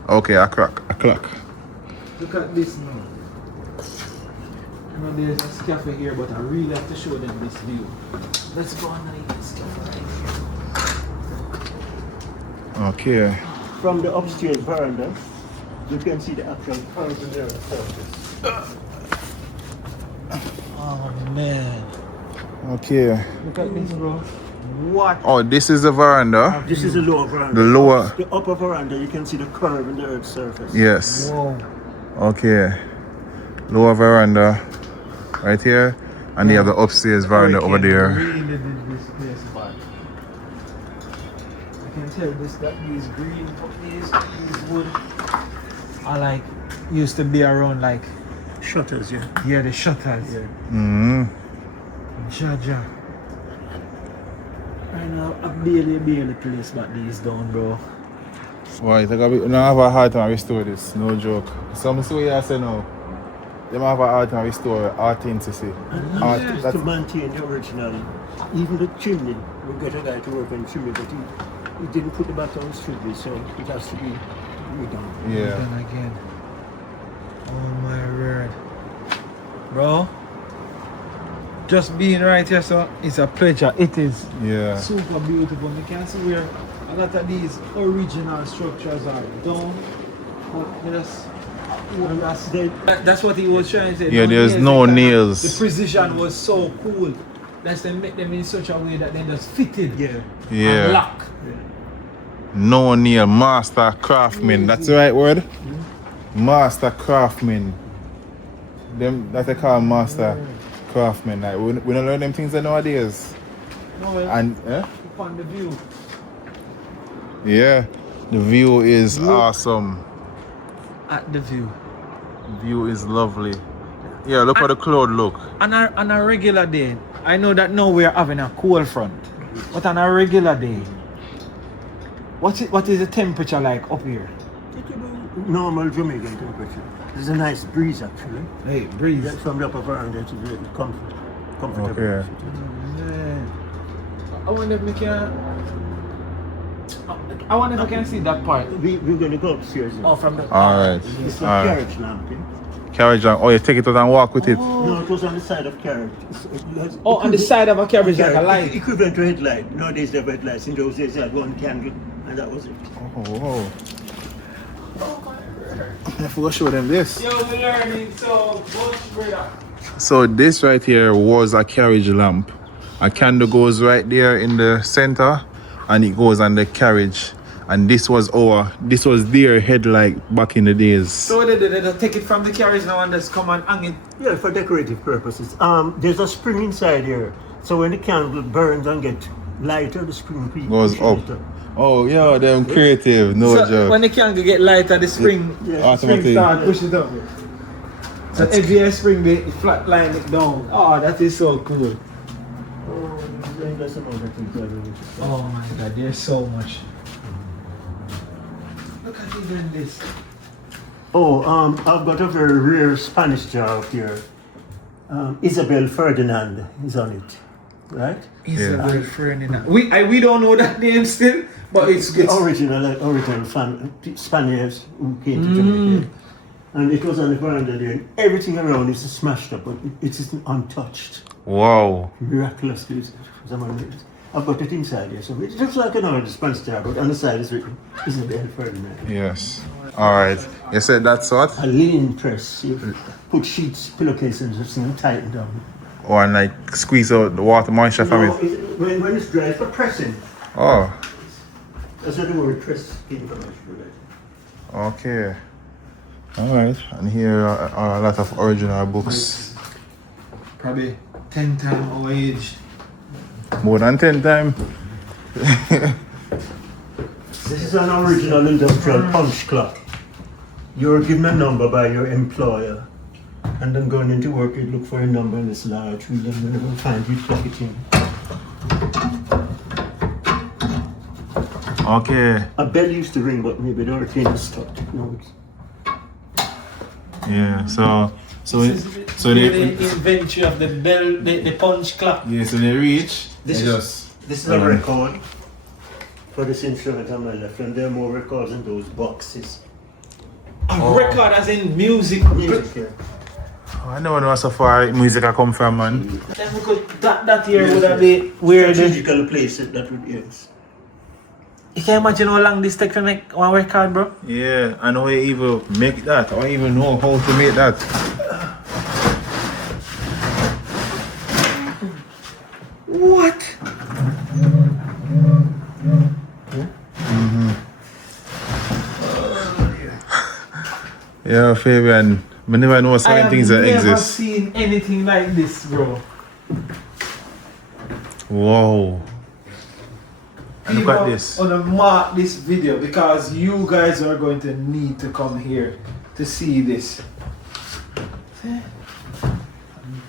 Okay, a clock. Look at this now. You know, there's a scaffold here, but I really have to show them this view. Let's go underneath this scaffold right here. Okay. From the upstairs veranda, you can see the actual curve there. Surface. Oh man. Okay. Look at this, bro. What? Oh, this is the veranda. This is the lower veranda. The lower. The upper veranda, you can see the curve in the earth's surface. Yes. Whoa. Okay. Lower veranda right here. And you have the upstairs veranda over there. Really did this place bad. I can tell these green, these wood are like used to be around like Shutters, yeah. yeah the shutters. Yeah. Jaja. Right now I barely place back these down, bro. Why? You have a hard time restore this, no joke. Some say I say no. They have a hard time restore authenticity. To maintain the original. Even the chimney, we get a guy to work on chimney, but He didn't put the back on should be, so it has to be redone. Yeah. Then again. Oh my word. Bro. Just being right here, so it's a pleasure. It is Yeah. super beautiful. You can see where a lot of these original structures are done. That's what he was trying to say. Yeah, there's no nails. The precision was so cool. That's they make them in such a way that they just fitted Yeah. Yeah. and lock. No nail, master craftsman. That's the right word? Master craftsman. Them that they call master craftsmen. Like we don't learn them things nowadays. No, well, And upon the view. yeah, the view is awesome. At the view. View is lovely. Yeah, look at the cloud look. On a regular day, I know that now we're having a cold front, but on a regular day, what is the temperature like up here? It will be normal Jamaican temperature. There's a nice breeze actually. Hey, breeze. Yeah, from the upper veranda to the comfortable. Okay. Man. I wonder if we can. I wonder if I can see that part. We're going to go upstairs. Oh, from the. Alright. It's a Alright. carriage lamp. Carriage on. Oh, you take it out and walk with it. No, it was on the side of carriage. Oh, on the side of a carriage like a light. Equivalent to headlight. Nowadays they have headlights. In those days they had one candle and that was it. Oh, whoa. I forgot to show them this. Yo, we're learning so much, brother. So this right here was a carriage lamp. A candle goes right there in the center and it goes on the carriage. And this was their headlight back in the days. So what they did, they take it from the carriage now and just come and hang it. Yeah, for decorative purposes. There's a spring inside here. So when the candle burns and get lighter, the spring Goes pushes up. it Oh yeah, them creative, no So joke. when the candle get lighter, the spring, Yeah, spring automatic. start push it up. So every year spring they flat line it down. Oh, that is so cool. Oh, there's some other things I don't know. Oh my God, there's so much. Look at you doing this. Oh, I've got a very rare Spanish jar up here. Isabel Ferdinand is on it, right? Isabel Ferdinand. We don't know that name still, but it's Original Spaniards who came to Jamaica. And it was on the veranda there, and everything around is smashed up, but it isn't untouched. Wow. Miraculously, I've got it inside here, so it looks like another Spanish jar, but on the side is written Isabel Ferdinand. Yes. Alright. You said that's what? A linen press. You put sheets, pillowcases, and just tighten down. Or and like squeeze out the water moisture from it. When it's dry, it's for pressing. Oh. That's what the word press came from. Okay. Alright. And here are a lot of original books. probably 10 times our age. More than 10 times. This is an original industrial punch clock. You're given a number by your employer, and then going into work, you look for a number in this large wheel, and whenever you find, you plug it in. Okay. A bell used to ring, but maybe the hurricane is stopped. No, Yeah. So The invention of the bell, the punch clock. yeah. So they reach. This is a record for this instrument on my left, and there are more records in those boxes. A record as in music. Music here. Oh, I never know so far music I come from, man. Then because that here would have been where the. Strategical place that would, yes. You can imagine how long this takes to make one record, bro? Yeah, I know you even make that. I even know how to make that. What? Yeah, Fabian. I never know certain things that I have never exist. seen anything like this, bro. Wow. And look at this. On a mark this video because you guys are going to need to come here to see this.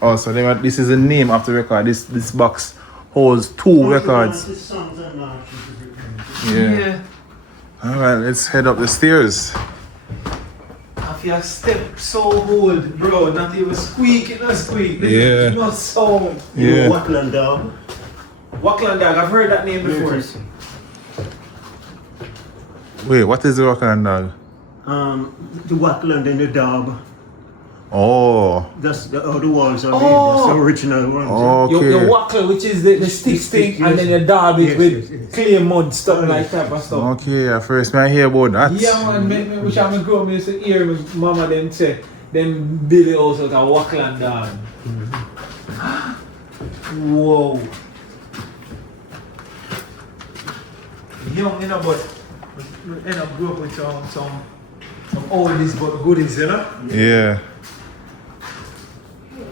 Oh, so this is the name of the record. This box holds 2 records. Yeah. Alright, let's head up the stairs. If you step so old, bro, not even squeaking or squeak. Yeah. No sound. Yeah. Wackland Dog. Wackland Dog, I've heard that name before. Wait, what is the Rockland dog? The Watland and the Dab. Oh. That's the walls are made. That's the original ones. Okay. Your wackle, which is the stick thing, and then your dab is with clay mud, stuff like that and stuff. Okay, at first I hear about that. Yeah, man, me wish I grow up, I used to hear my mama them say, them Billy house out of Wackland dog. Whoa. Young, you know, but we end up grew up with some oldies but goodies, you know? Yeah.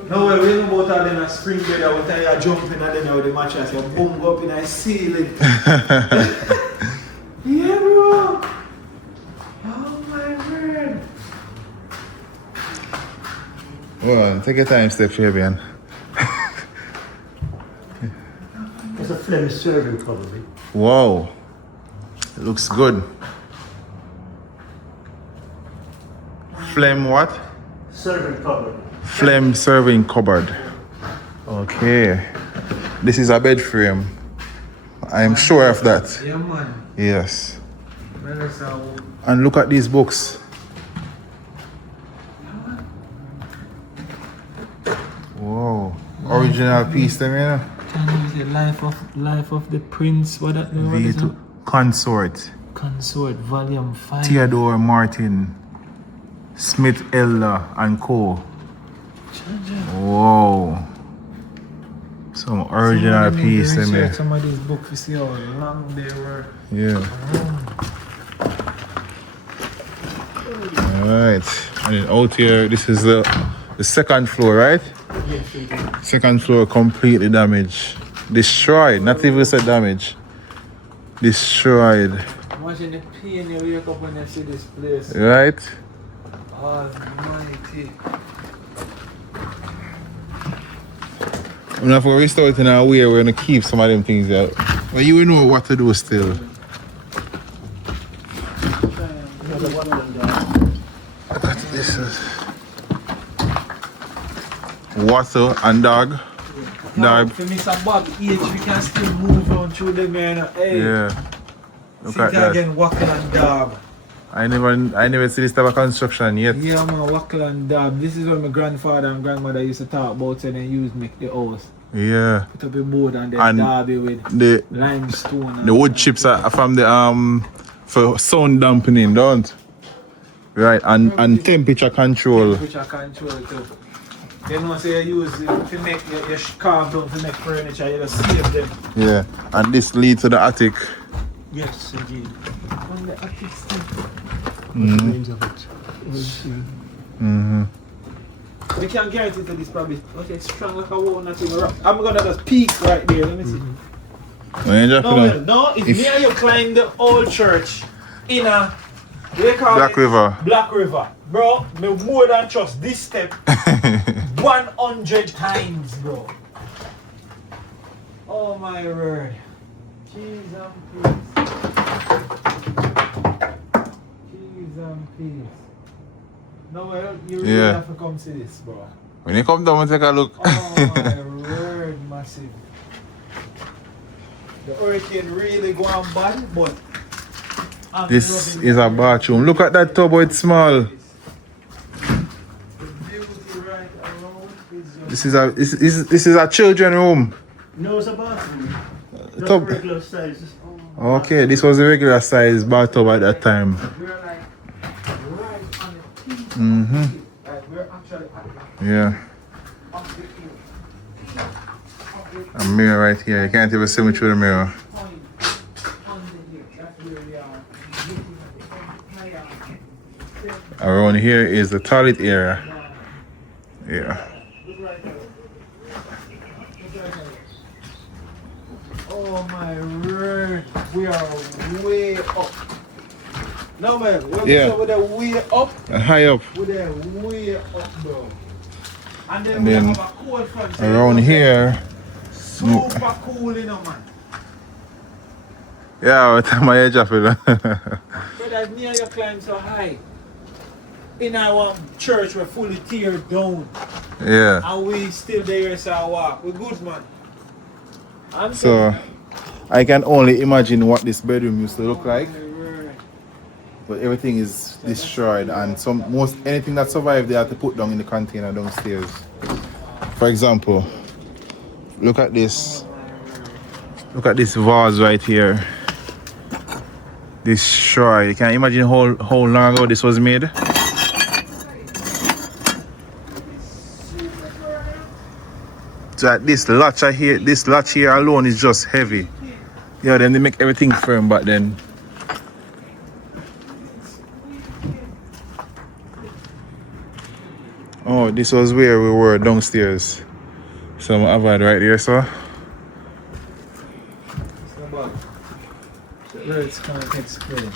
No way, we know about all them a spring bed, I would tell you jumping and then with the mattress, you boom go up in the ceiling. Yeah, bro. Oh my word. Well, take your time, step Fabian. It's a Flemish serving probably. Wow. It looks good. Flame what? Serving cupboard. Flame serving cupboard. Okay. This is a bed frame. I am sure of that. Yeah, man. Yes. And look at these books. Whoa. Original piece them, you know? Life of the Prince, what that what is it? V2 Consort. Consort, volume 5. Theodore Martin. Smith Elder and Co. Whoa. Some original piece them here. Some of these books, you see how long they were. Yeah. Alright. And then out here, this is the second floor, right? Yes, Second floor completely damaged. Destroyed, not even said damage. Destroyed. Imagine the pain you wake up when you see this place. Right? Almighty. I'm not going to restore it in a way we're going to keep some of them things out. But you will know what to do still. Look at this. Water and dog. Dog. For Mr. Bob age, we can still move on through the man. Hey. Yeah. Look See at that. again, Wackle and Dab. I never see this type of construction yet. Yeah, man, Wackle and Dab. This is what my grandfather and grandmother used to talk about and then use make the house. Yeah. Put up a board and then And dab it with the limestone. the wood chips are from the for sound dampening, don't? Right, and temperature control. Temperature control too. You know, so you use it to make your carve down to make furniture, you just save them. Yeah, and this leads to the attic. yes, indeed. On the attic still. Remains of it. We can guarantee that this probably okay, strong like a wall, nothing rock. I'm gonna just peek right there, let me see. No, if me and you climb the old church in a Black River. Black River. Bro, me more than trust this step 100 times, bro. Oh my word. Cheese and peace. Cheese and peace. No, you really have to come see this, bro. When you come down and take a look. Oh my word, massive. The hurricane really going bad, but This is a bathroom. Look at that tub, it's small. the beauty right around is just This is a children room. No, it's a bathroom. Not Tub. regular size. Okay, this was a regular size bathtub at that time. we're like right on the peak. Mm-hmm. Like we're actually at the Yeah. up the hill. A mirror right here. You can't even see me through the mirror. Point on the hill. That's where we are. Around here is the toilet area. Yeah. Oh my word, we are way up. No man, we're way up. And high up. We're way up, bro. And then And we then have a cold front. around here. Super cool, you know, man. Yeah, what time I edge of it? Brother, me and you climb so high. In our church, we're fully teared down. Yeah. And we still there, so I walk. We're good, man. So I can only imagine what this bedroom used to look like. but everything is destroyed, and anything that survived they have to put down in the container downstairs. For example, look at this. Look at this vase right here. Destroyed. You can imagine how long ago this was made. So this latch here alone is just heavy. Yeah, then they make everything firm back then. Oh, this was where we were downstairs. So I'm avoid right there, so. It's kind of explain.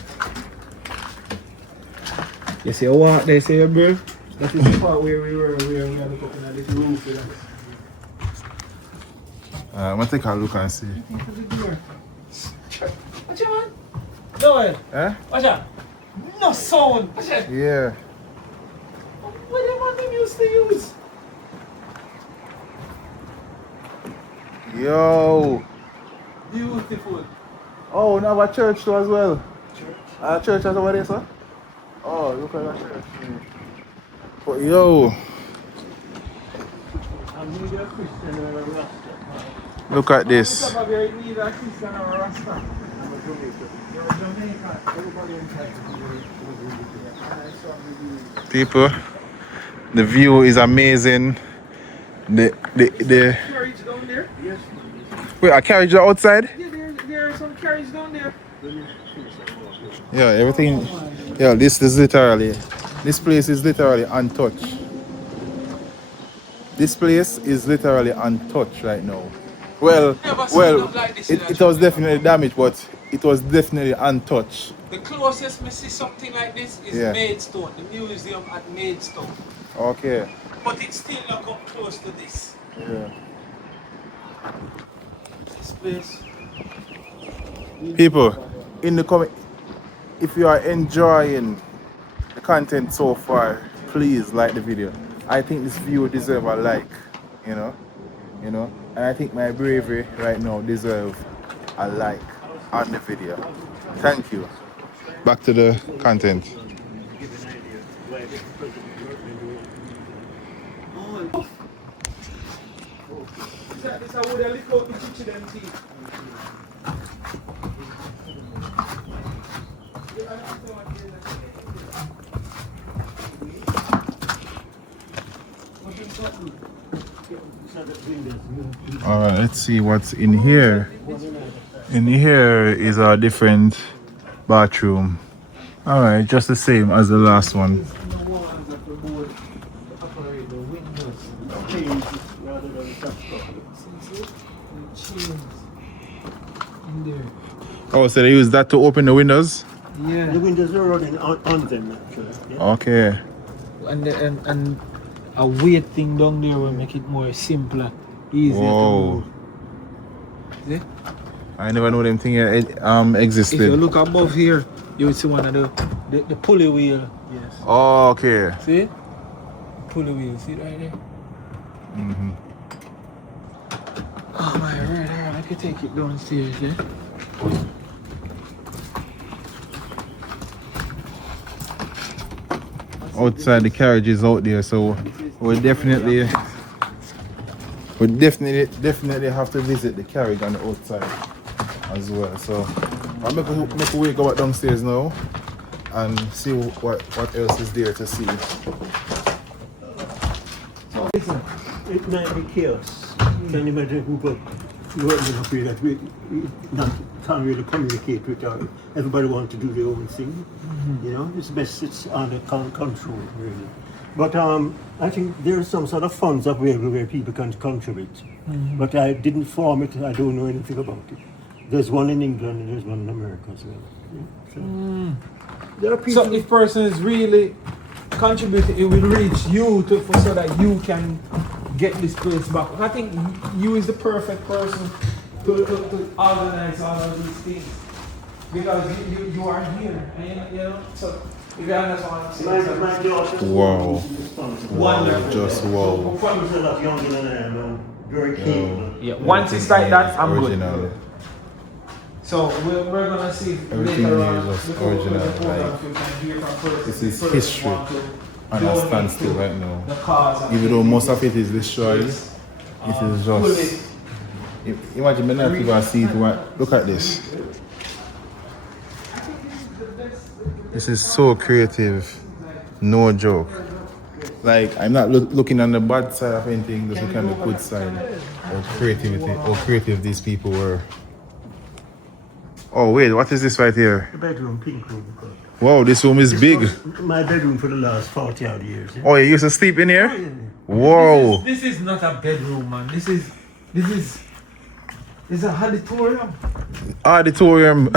You see what they say, bro? That is the part where we are looking at this roof. I'm gonna take a look and see. Watch out, man. Noel. Eh? Watch out. No sound. Watch out. Yeah. What the man used to use? Yo. Beautiful. Oh, now a church too as well. Church? Church as over there, sir? Oh, look at that church. But yo. Look at this. People, the view is amazing. The Carriage down there? Yes. Wait, a carriage outside? Yeah, there are some carriage down there. Yeah, everything. Yeah, this place is literally untouched. This place is literally untouched right now. Well, it was definitely damaged, but it was definitely untouched. The closest we see something like this is Maidstone, the museum at Maidstone. Okay. But it's still not come close to this. Yeah. This place. People, in the comment, if you are enjoying the content so far, please like the video. I think this view deserves a like, you know, and I think my bravery right now deserves a like on the video. Thank you. Back to the content. This I would have lift out the chicken and tea. Alright, let's see what's in here. In here is a different bathroom. Alright, just the same as the last one. Oh, so they use that to open the windows? Yeah. The windows are running on them actually. Yeah? Okay. And a weight thing down there will make it more simpler, easier to move. See? I never know them thing existed. If you look above here, you will see one of the pulley wheel. Yes. Oh, okay. See? Pulley wheel, see it right there? Mm-hmm. Oh my word, I can take it downstairs, yeah? Outside the carriage is out there, so we'll definitely have to visit the carriage on the outside as well. So I'll make a way go back downstairs now and see what else is there to see. Listen, it might be chaos. Can you imagine who got happy that we can't really communicate with our, everybody wants to do their own thing. You know, it's best it's under control really. But I think there's some sort of funds available where people can contribute. But I didn't form it, I don't know anything about it. There's one in England and there's one in America as well. Yeah, so, there are people. So if person is really contributing, it will reach you so that you can get this place back. I think you is the perfect person to organize all of these things. Because you are here, and you know, so if you understand what I'm saying. Wow. Wonderful. Just wow. Farmers are a lot younger than I am, very capable. Yeah, once it's like that, I'm original. good. So we're gonna see Everything later here on. is just before we original, close the program, like, if you can hear from person, this is the person history want to and a donate standstill to right now. the cause of Even though most of it is Yes. destroyed, it is Pull just. it. Imagine me not even see it. Look at this. This is so creative, no joke. Like, I'm not looking on the bad side of anything, just looking on the good side. How creative these people were. Oh wait, what is this right here? The bedroom, pink room. Wow, this room is big. Was my bedroom for the last 40 odd years. Yeah? Oh, you used to sleep in here? Oh, yeah. Whoa. This is not a bedroom, man. This is a auditorium. Auditorium.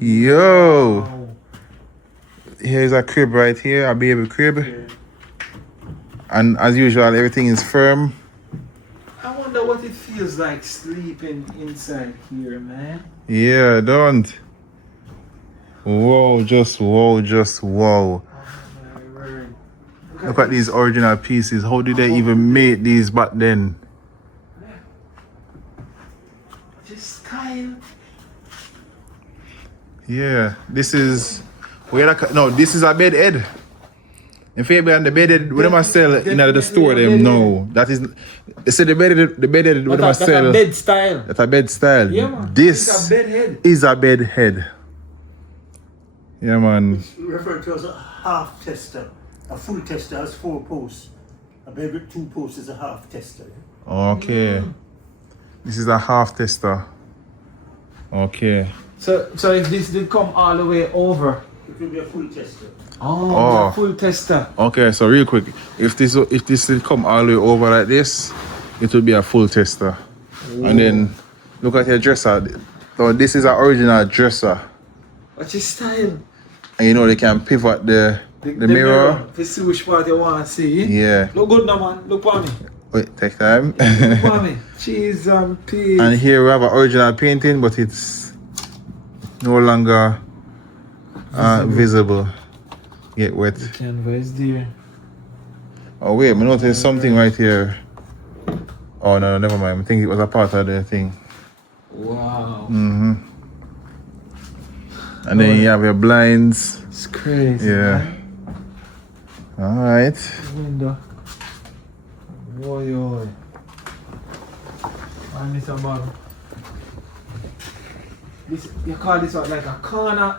Yo. Wow. Here's a crib right here, a baby crib. And as usual, everything is firm. I wonder what it feels like sleeping inside here, man. Yeah, don't. Whoa, just whoa, just whoa. Oh, my word. Look at these original pieces. How did they even make these back then? Just style. Yeah, this is this is a bed head. In Fabian, the bed head, what am I sell in the store? Them no, that is. They say the bed head, what am I That's sell? a bed style. That's a bed style. Yeah, man. This It's a bed head. is a bed head. Yeah, man. Referred to as a half tester. A full tester has 4 posts. A bed with 2 posts is a half tester. Okay. This is a half tester. Okay. So if this did come all the way over. It will be a full tester. Oh, a full tester. Okay, so real quick, if this will come all the way over like this, it will be a full tester. Whoa. And then look at your dresser. So this is an original dresser. What's your style? And you know they can pivot the mirror. To see which part you want to see. Yeah. Look good now, man. Look for me. Wait, take time. Look for me. Cheese and peas. And here we have an original painting, but it's no longer visible. Get wet. The canvas there. Oh wait, I noticed something right here. Oh no, never mind. I think it was a part of the thing. Wow. And then you have your blinds. It's crazy. Yeah. Man. Alright. Window. Boy, boy. I miss a bottle. This, you call this what, like a corner?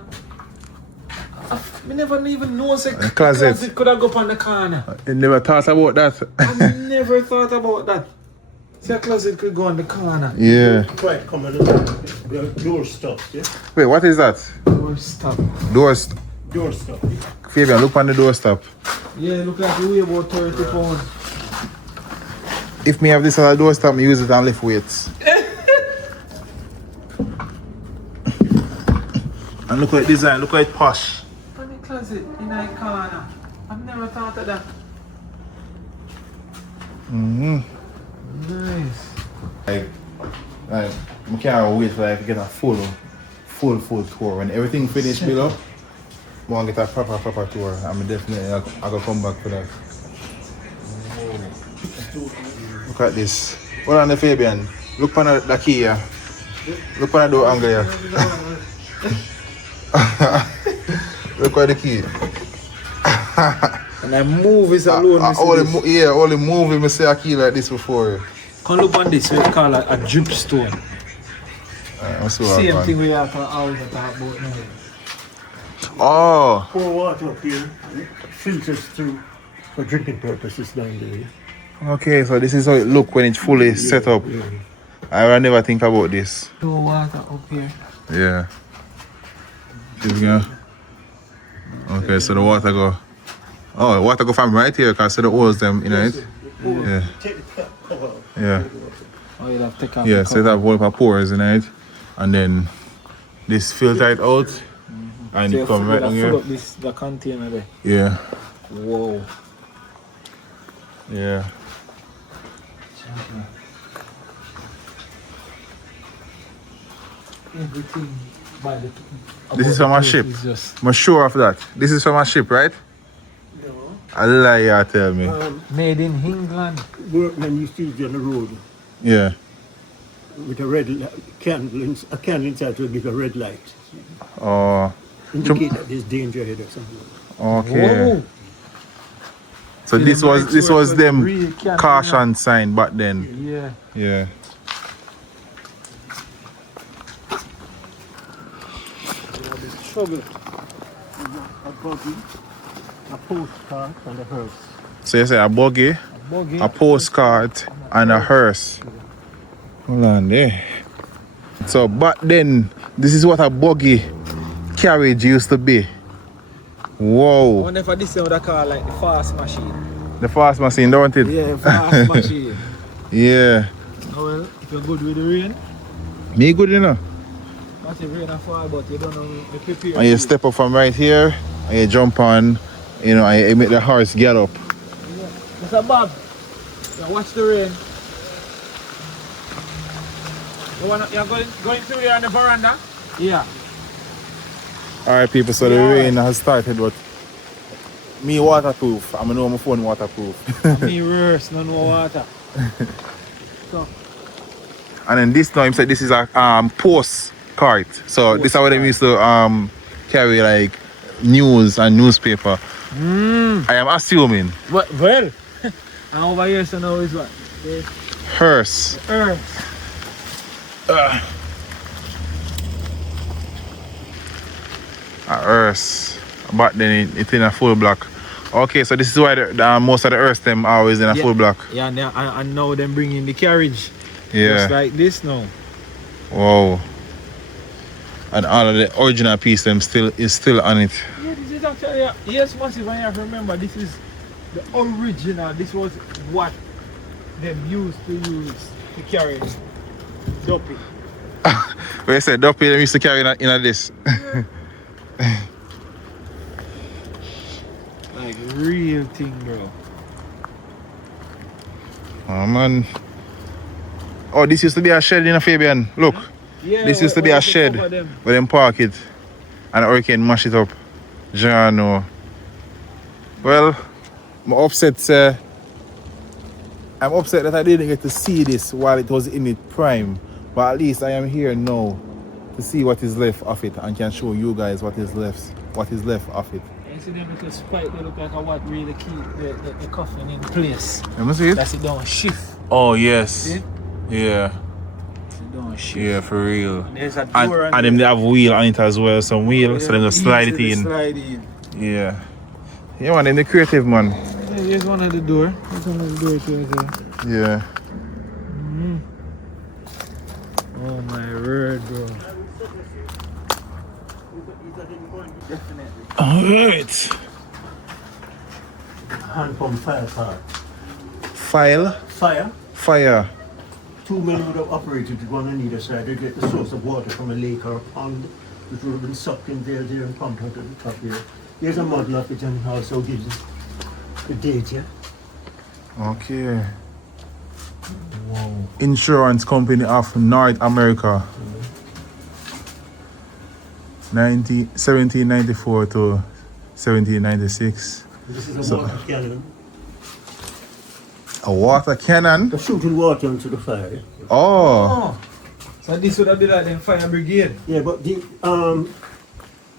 I never even know a closet could have go up on the corner. You never thought about that? I never thought about that. See, a closet could go on the corner. Yeah. Quite common. Door stop, yeah? Wait, what is that? Door stop. Door stop. Fabian, look on the doorstop. Yeah, look like it weigh about 30 pounds. If me have this as a doorstop, me use it and lift weights. And look at the design, look at it posh. On the closet in a corner. I've never thought of that. Nice. Like, I can't wait for like to get a full tour. When everything finished below, I want to get a proper tour. I'm definitely I go come back for that. Look at this. Hold on the Fabian. Look on the key here. Look on the door angle here. Look at the key. And I move is alone. Only movie me see a key like this before. Come look on this, we call it a drip stone. Same thing we have to always talk about now. Oh. Pour water up here. Filters through for drinking purposes down there. Okay, so this is how it look when it's fully set up. Yeah. I will never think about this. Pour water up here. Yeah. Okay, so the water go. Oh, the water go from right here because the holes them in it. Yeah. Take the cover off. Yeah. Oh, you'll have to take off Yeah, the so it have whole pores in it. And then this filter it out. And so it come right fill in here. up the container there. Yeah. Whoa. Yeah. Everything by the This is from a ship. I'm sure of that. This is from a ship, right? No. I lie, you tell me. made in England. Workmen used to use it on the road. Yeah. with a red candle, a candle inside will give a red light. Oh, Indicate that there's danger ahead or something. okay. Whoa. So See, this the was mics work with them real candle caution sign back then. Yeah. Yeah. Trouble. A buggy, a postcard, and a hearse. So you say a buggy, Buggy. a postcard, and a hearse. Hold on there. So back then, this is what a buggy carriage used to be. I Whoa. wonder if this would call like the fast machine. The fast machine, don't it? Yeah, fast machine. Yeah. Oh, well, if you're good with the rain, Me good, you know. not if rain and fall, but you don't know the prepare. And you step up from right here, and you jump on, you know, and you make the horse get up. Yeah. Mr. Bob, now watch the rain. You're going through here on the veranda? Yeah. Alright people, so the Yeah, rain has started, but me waterproof. I know my phone waterproof. Me reverse, no water. So, And then this now, him said this is a post cart. So this is how they used to carry like news and newspaper. I am assuming. well, and over here, so now is what? The Hearse. earth. A hearse. But then it's in a full block. Okay, so this is why most of the hearse them always in a full block. Yeah, and now them bringing the carriage. Yeah. Just like this now. Wow. And all of the original piece them is still on it. Yeah, this is actually, yes, massive, and you have to remember, this is the original. This was what them used to use to carry Duppy. Where you said Duppy them used to carry in this. Like real thing, bro. Oh man. Oh, this used to be a shed in a Fabian. Look. Yeah, This used to be a shed where them park it and the hurricane mash it up. Jano. Well, I'm upset I'm upset that I didn't get to see this while it was in its prime. But at least I am here now to see what is left of it and can show you guys what is left of it. You see them little spike, they look like a what really keep the coffin in place. Let me see it. That's it don't shift. Oh yes. See? Yeah. It don't shift. Yeah, for real. There's a door And them they have wheel on it as well, some wheel, so them just slide it Easy to in. slide in. Yeah. Yeah man, them the creative man. Yeah, here's one of the door. Here's one of the doors right there. Yeah. Oh my word, bro. Definitely. Alright. Hand pump fire part. File. Fire. 2 men would have operated with one on either side. They get the source of water from a lake or a pond, which would have been sucked in there and pumped out at the top here. Here's a model of it and also gives you the date here. Okay. Wow. Insurance Company of North America. 1794 to 1796. This is a water cannon. A water cannon? For shooting water into the fire. Oh. So this would have been like them fire brigade. Yeah, but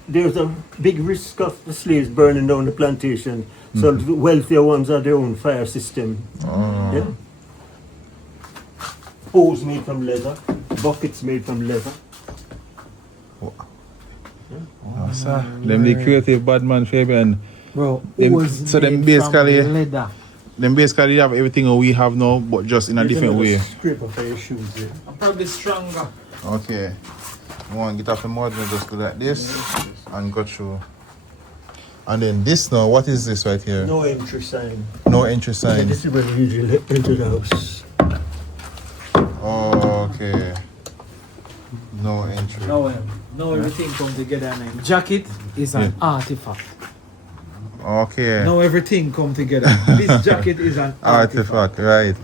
there's a big risk of the slaves burning down the plantation. So the wealthier ones have their own fire system. Oh. Yeah? Hose made from leather, buckets made from leather. Oh, sir. Them the creative bad man Fabian. Bro, So them basically leather. them basically have everything we have now, but just in a different way. Scraper for your shoes here. I'm probably stronger. Okay. One, get off the mud and just do like this and go through. And then this now, what is this right here? No entry sign. No entry sign. This is where we usually enter the house. Oh, okay. No entry. No, everything comes together. Man. Jacket is an artifact. Okay. Now everything come together. This jacket is an artifact. Right.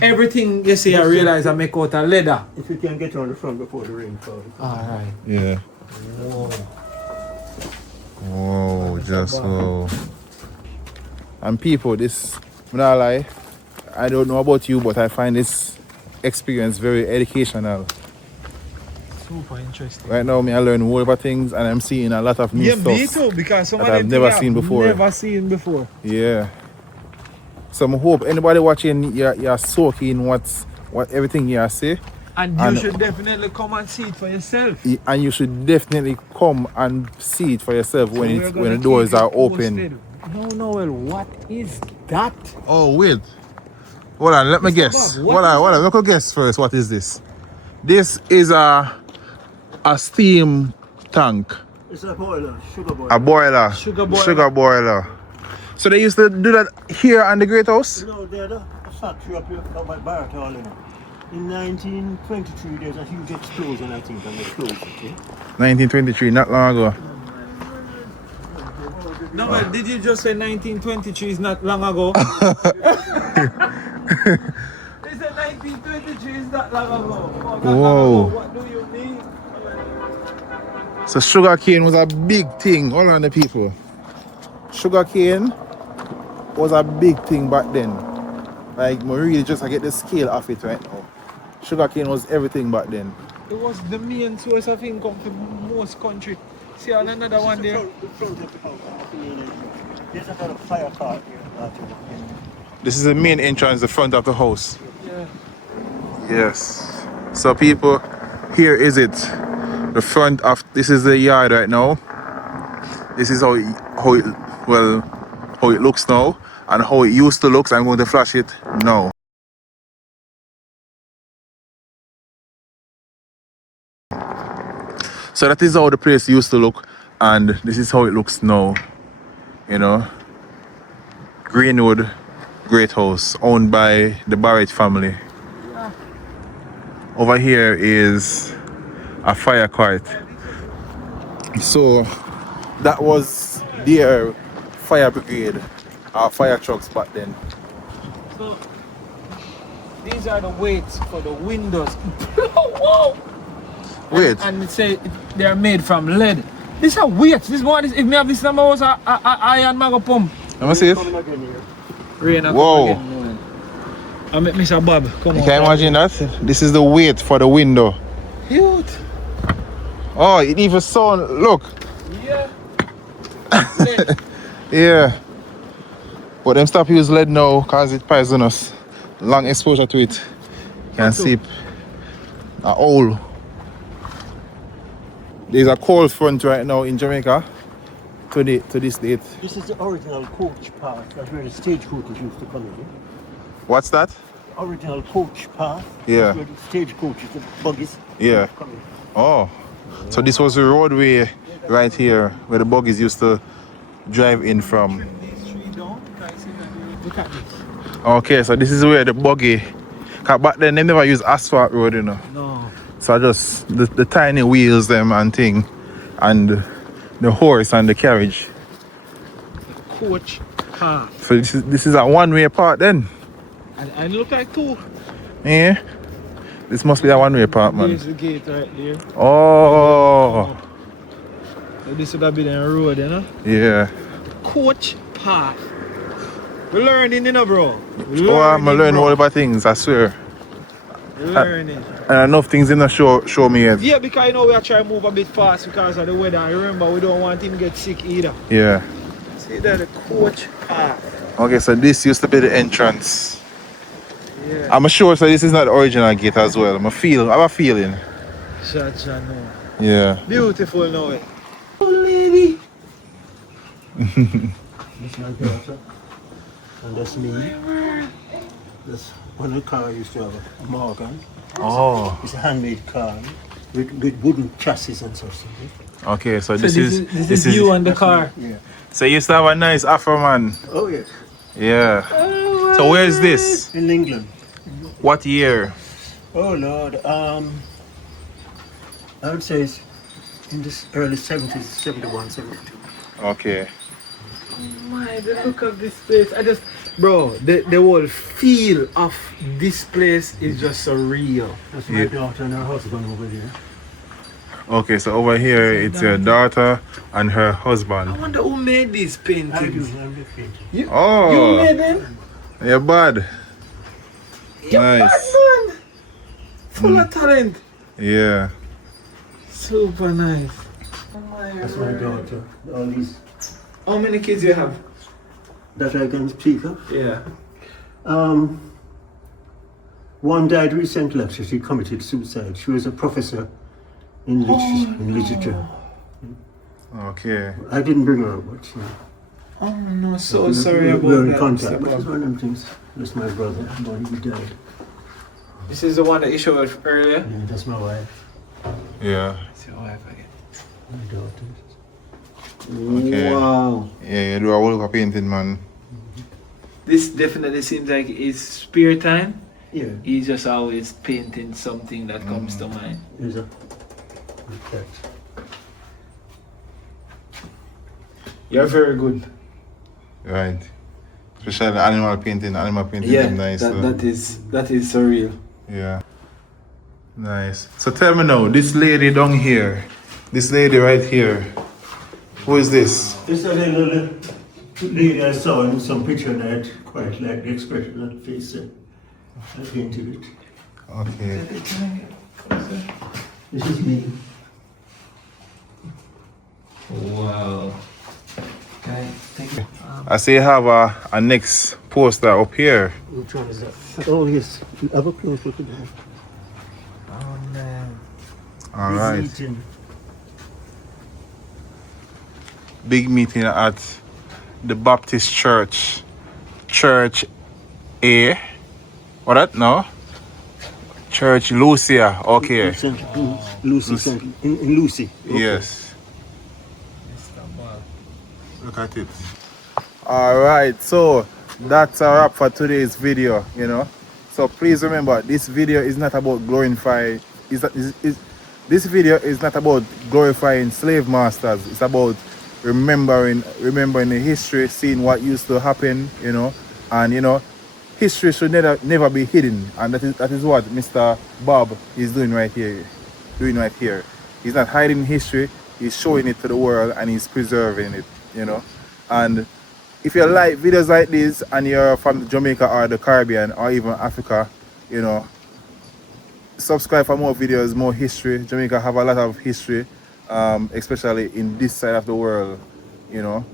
Everything you see, I realize I make out of leather. If you can get on the front before the rain falls. Alright. Yeah. Whoa. Whoa, just whoa. And people, this, I'm not lie, I don't know about you, but I find this experience, very educational. Super interesting. Right now, I learn more about things, and I'm seeing a lot of new Yeah, stuff. me too, because some of that them I've never things seen before. Never seen before. Yeah. So I hope anybody watching, you're soaking what everything you say. And you should definitely come and see it for yourself. And you should definitely come and see it for yourself So when the doors are open. YowNoel, what is that? Oh wait. Hold on, let me Mr. guess. Bob, what Hold on, let me guess first. What is this? This is a steam tank. It's a boiler, sugar boiler. A boiler. Sugar boiler. So they used to do that here on the Great House? No, there's a factory up here by Barrett Hall. In 1923, there's a huge explosion, I think, and they closed it. Okay? 1923, not long ago. No, well, did you just say 1923 is not long ago? They said 1923 is not long ago. Oh, not Whoa. long ago. What do you mean? So sugar cane was a big thing. Hold on, the people. Sugar cane was a big thing back then. Like, we really just get the scale of it right now. Sugar cane was everything back then. It was the main source of income for most countries. See on another one there. The front of the house. There's a kind of fire cart here. This is the main entrance, the front of the house. Yeah. Yes. So people, here is it. The front of, this is the yard right now. This is how it looks now and how it used to look. So I'm going to flash it now. So that is how the place used to look, and this is how it looks now. You know, Greenwood Great House, owned by the Barrett family. Over here is a fire cart. So that was their fire brigade, our fire trucks back then. So these are the weights for the windows. Whoa! Wait. And it say they are made from lead. These are weights. This one is, if me have this number was a iron mago pump. Let me see it. Rain Whoa. again. I make Mr. Bob come You on. can imagine that? This is the weight for the window. Cute. Oh, it even sound, look. Yeah. Lead. Yeah. But them stop use lead now because it's poisonous. Long exposure to it. You can see a hole. There's a cold front right now in Jamaica to this date. This is the original coach path. That's where the stagecoaches used to come in. What's that? Original coach path. Yeah. That's where the stagecoaches, the buggies. Yeah. Come in. Oh. So this was the roadway right here where the buggies used to drive in from. These three down. Look at this. Okay, so this is where the buggy, cause back then they never used asphalt road, you know. No. So just the tiny wheels them and thing, and the horse and the carriage. Coach path. So this is a one-way part then. And look like two. Yeah. This must be a one-way part, man. There's the gate right there. Oh. So this would have been a road, you know? Yeah. Coach path. We're learning, you know, bro. Oh, I'm learning all about things, I swear. Learning. And enough things in the show me yet. Yeah, because you know we are trying to move a bit fast because of the weather. And remember, we don't want him to get sick either. Yeah. See that the coach path. Okay, so this used to be the entrance. Yeah. I'm sure so this is not the original gate as well. I have a feeling. Cha no. Yeah. Beautiful now. Oh lady. This my daughter. And that's me. That's one of the cars used to have a Morgan. Oh. It's a handmade car with wooden chassis and such. Okay, so So this is you and the car. Yeah. So you used to have a nice Afro man. Oh yes. Yeah. So where is this? In England. What year? Oh Lord. I would say it's in this early 70s, 71, 72. Okay. My, the look of this place. Bro, the whole feel of this place is just surreal. That's my daughter and her husband over there. Okay, so over here it's your daughter and her I husband. wonder who made these paintings. I'm the painter. You Oh. made them? You're bad. You're Nice. bad, man. Full of talent. Yeah. Super nice. That's my daughter. All these How many kids you have? that I can speak of. Yeah. One died recently, actually. She committed suicide. She was a professor in literature. Okay. I didn't bring her up, but Oh no, so sorry about we're in that. contact. Mr. But it's Bob. one of them things. That's my brother. He died. This is the one that you showed earlier. Yeah, that's my wife. Yeah. It's your wife again. My daughter. Okay. Wow. Yeah, you do a whole painting, man. This definitely seems like his spare time. Yeah. He's just always painting something that comes to mind. There's a cat. You're very good. Right. Especially animal painting. Animal painting Yeah, is nice. that is surreal. Yeah. Nice. So tell me now, this lady down here, this lady right here, who is this? This is a little lady I saw in some picture and I had quite like the expression on the face. I painted it. Okay. This is me. Wow. Okay, take it. I see you have a next poster up here. Which one is that? Oh yes, have a close look at that. Oh man. All This right. meeting. Big meeting at the Baptist Church. Church A. What that? No? Church Lucia. Okay. Lucy. In Lucy. Okay. Yes. Look at it. Alright, so that's a wrap for today's video, you know. So please remember, this video is not about glorifying, this video is not about glorifying slave masters. It's about remembering the history, seeing what used to happen, you know. And you know, history should never be hidden. And that is what Mr. Bob is doing right here. He's not hiding history, he's showing it to the world and he's preserving it, you know. And if you like videos like this and you're from Jamaica or the Caribbean or even Africa, you know, subscribe for more videos, more history. Jamaica have a lot of history, especially in this side of the world, you know.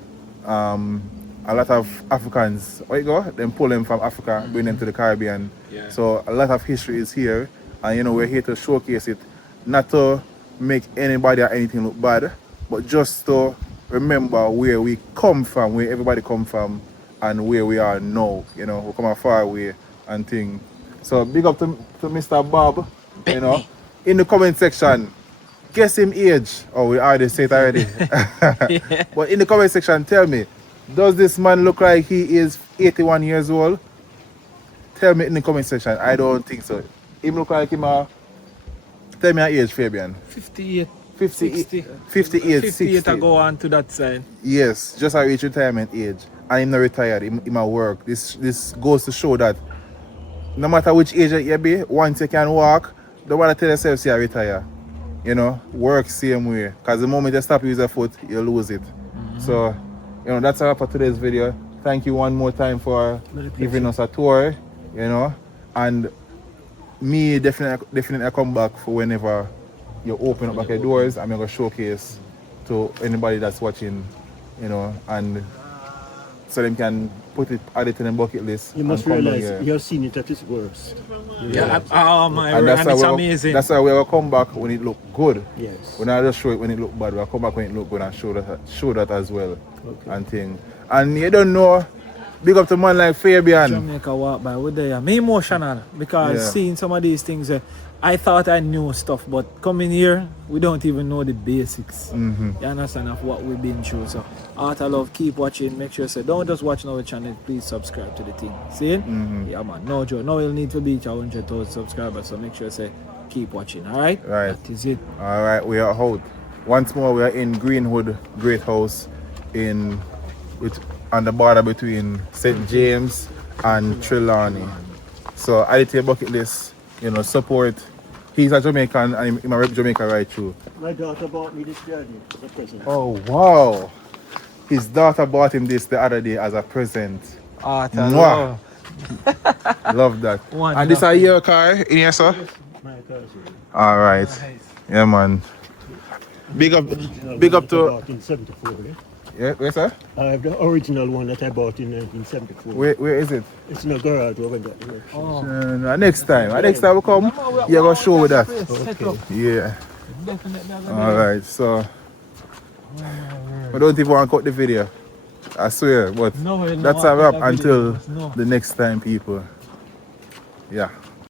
A lot of Africans, where you go? Then pull them from Africa, bring them to the Caribbean. Yeah. So a lot of history is here, and you know, we're here to showcase it, not to make anybody or anything look bad, but just to remember where we come from, where everybody come from, and where we are now. You know, we come a far way and thing. So big up to Mr. Bob, you know. In the comment section, guess him age. Oh, we already said it already. Yeah. But in the comment section, tell me, does this man look like he is 81 years old? Tell me in the comment section. I don't think so. Him look like him tell me your age, Fabian. 58. 58, 58 60. I go on to that side. Yes, just I reach retirement age. And him not retired, him at work. This goes to show that no matter which age you be, once you can walk, don't want to tell yourself say you retire. You know, work same way. Because the moment you stop using your foot, you lose it. So, you know, that's all for today's video. Thank you one more time for giving us a tour, you know. And me definitely come back for whenever you open up back your doors. I'm going to showcase to anybody that's watching, you know, and so they can add it to the bucket list. You must and come down realize here. you've seen it at its worst. Yeah. Oh my And word, that's and why it's we'll- amazing. That's why we will come back when it look good. Yes. We're not just show it when it look bad. We'll come back when it look good and show that as well. Okay. And thing. And you don't know, big up to man like Fabian. Jamaica walk by with there. Me emotional because Yeah. seeing some of these things, I thought I knew stuff, but coming here, we don't even know the basics. You understand of what we've been through. So, Art of Love, keep watching. Make sure say don't just watch our channel. Please subscribe to the thing. See? Yeah, man. No joke. Now we'll need to beat 100,000 subscribers. So make sure say keep watching. All right. Right. That is it. All right, we are out. Once more, we are in Greenwood Great House on the border between St. James and Trelawny. So add it to your bucket list. You know, support. He's a Jamaican and I'm a rep Jamaica right through. My daughter bought me this journey as a present. Oh wow! His daughter bought him this the other day as a present. Art Mwah. Love that. One And this is your car in here, sir? My car. All right. Yeah, man. Big up to. Bought in 74, yeah? Yeah, where, sir? I have the original one that I bought in 1974. Where is it? It's in a garage over in that direction. Next time we come, you're gonna show with that. Okay. Yeah. Definitely. All right. So, I don't even want to cut the video. I swear, but No, that's a wrap until the next time, people. Yeah.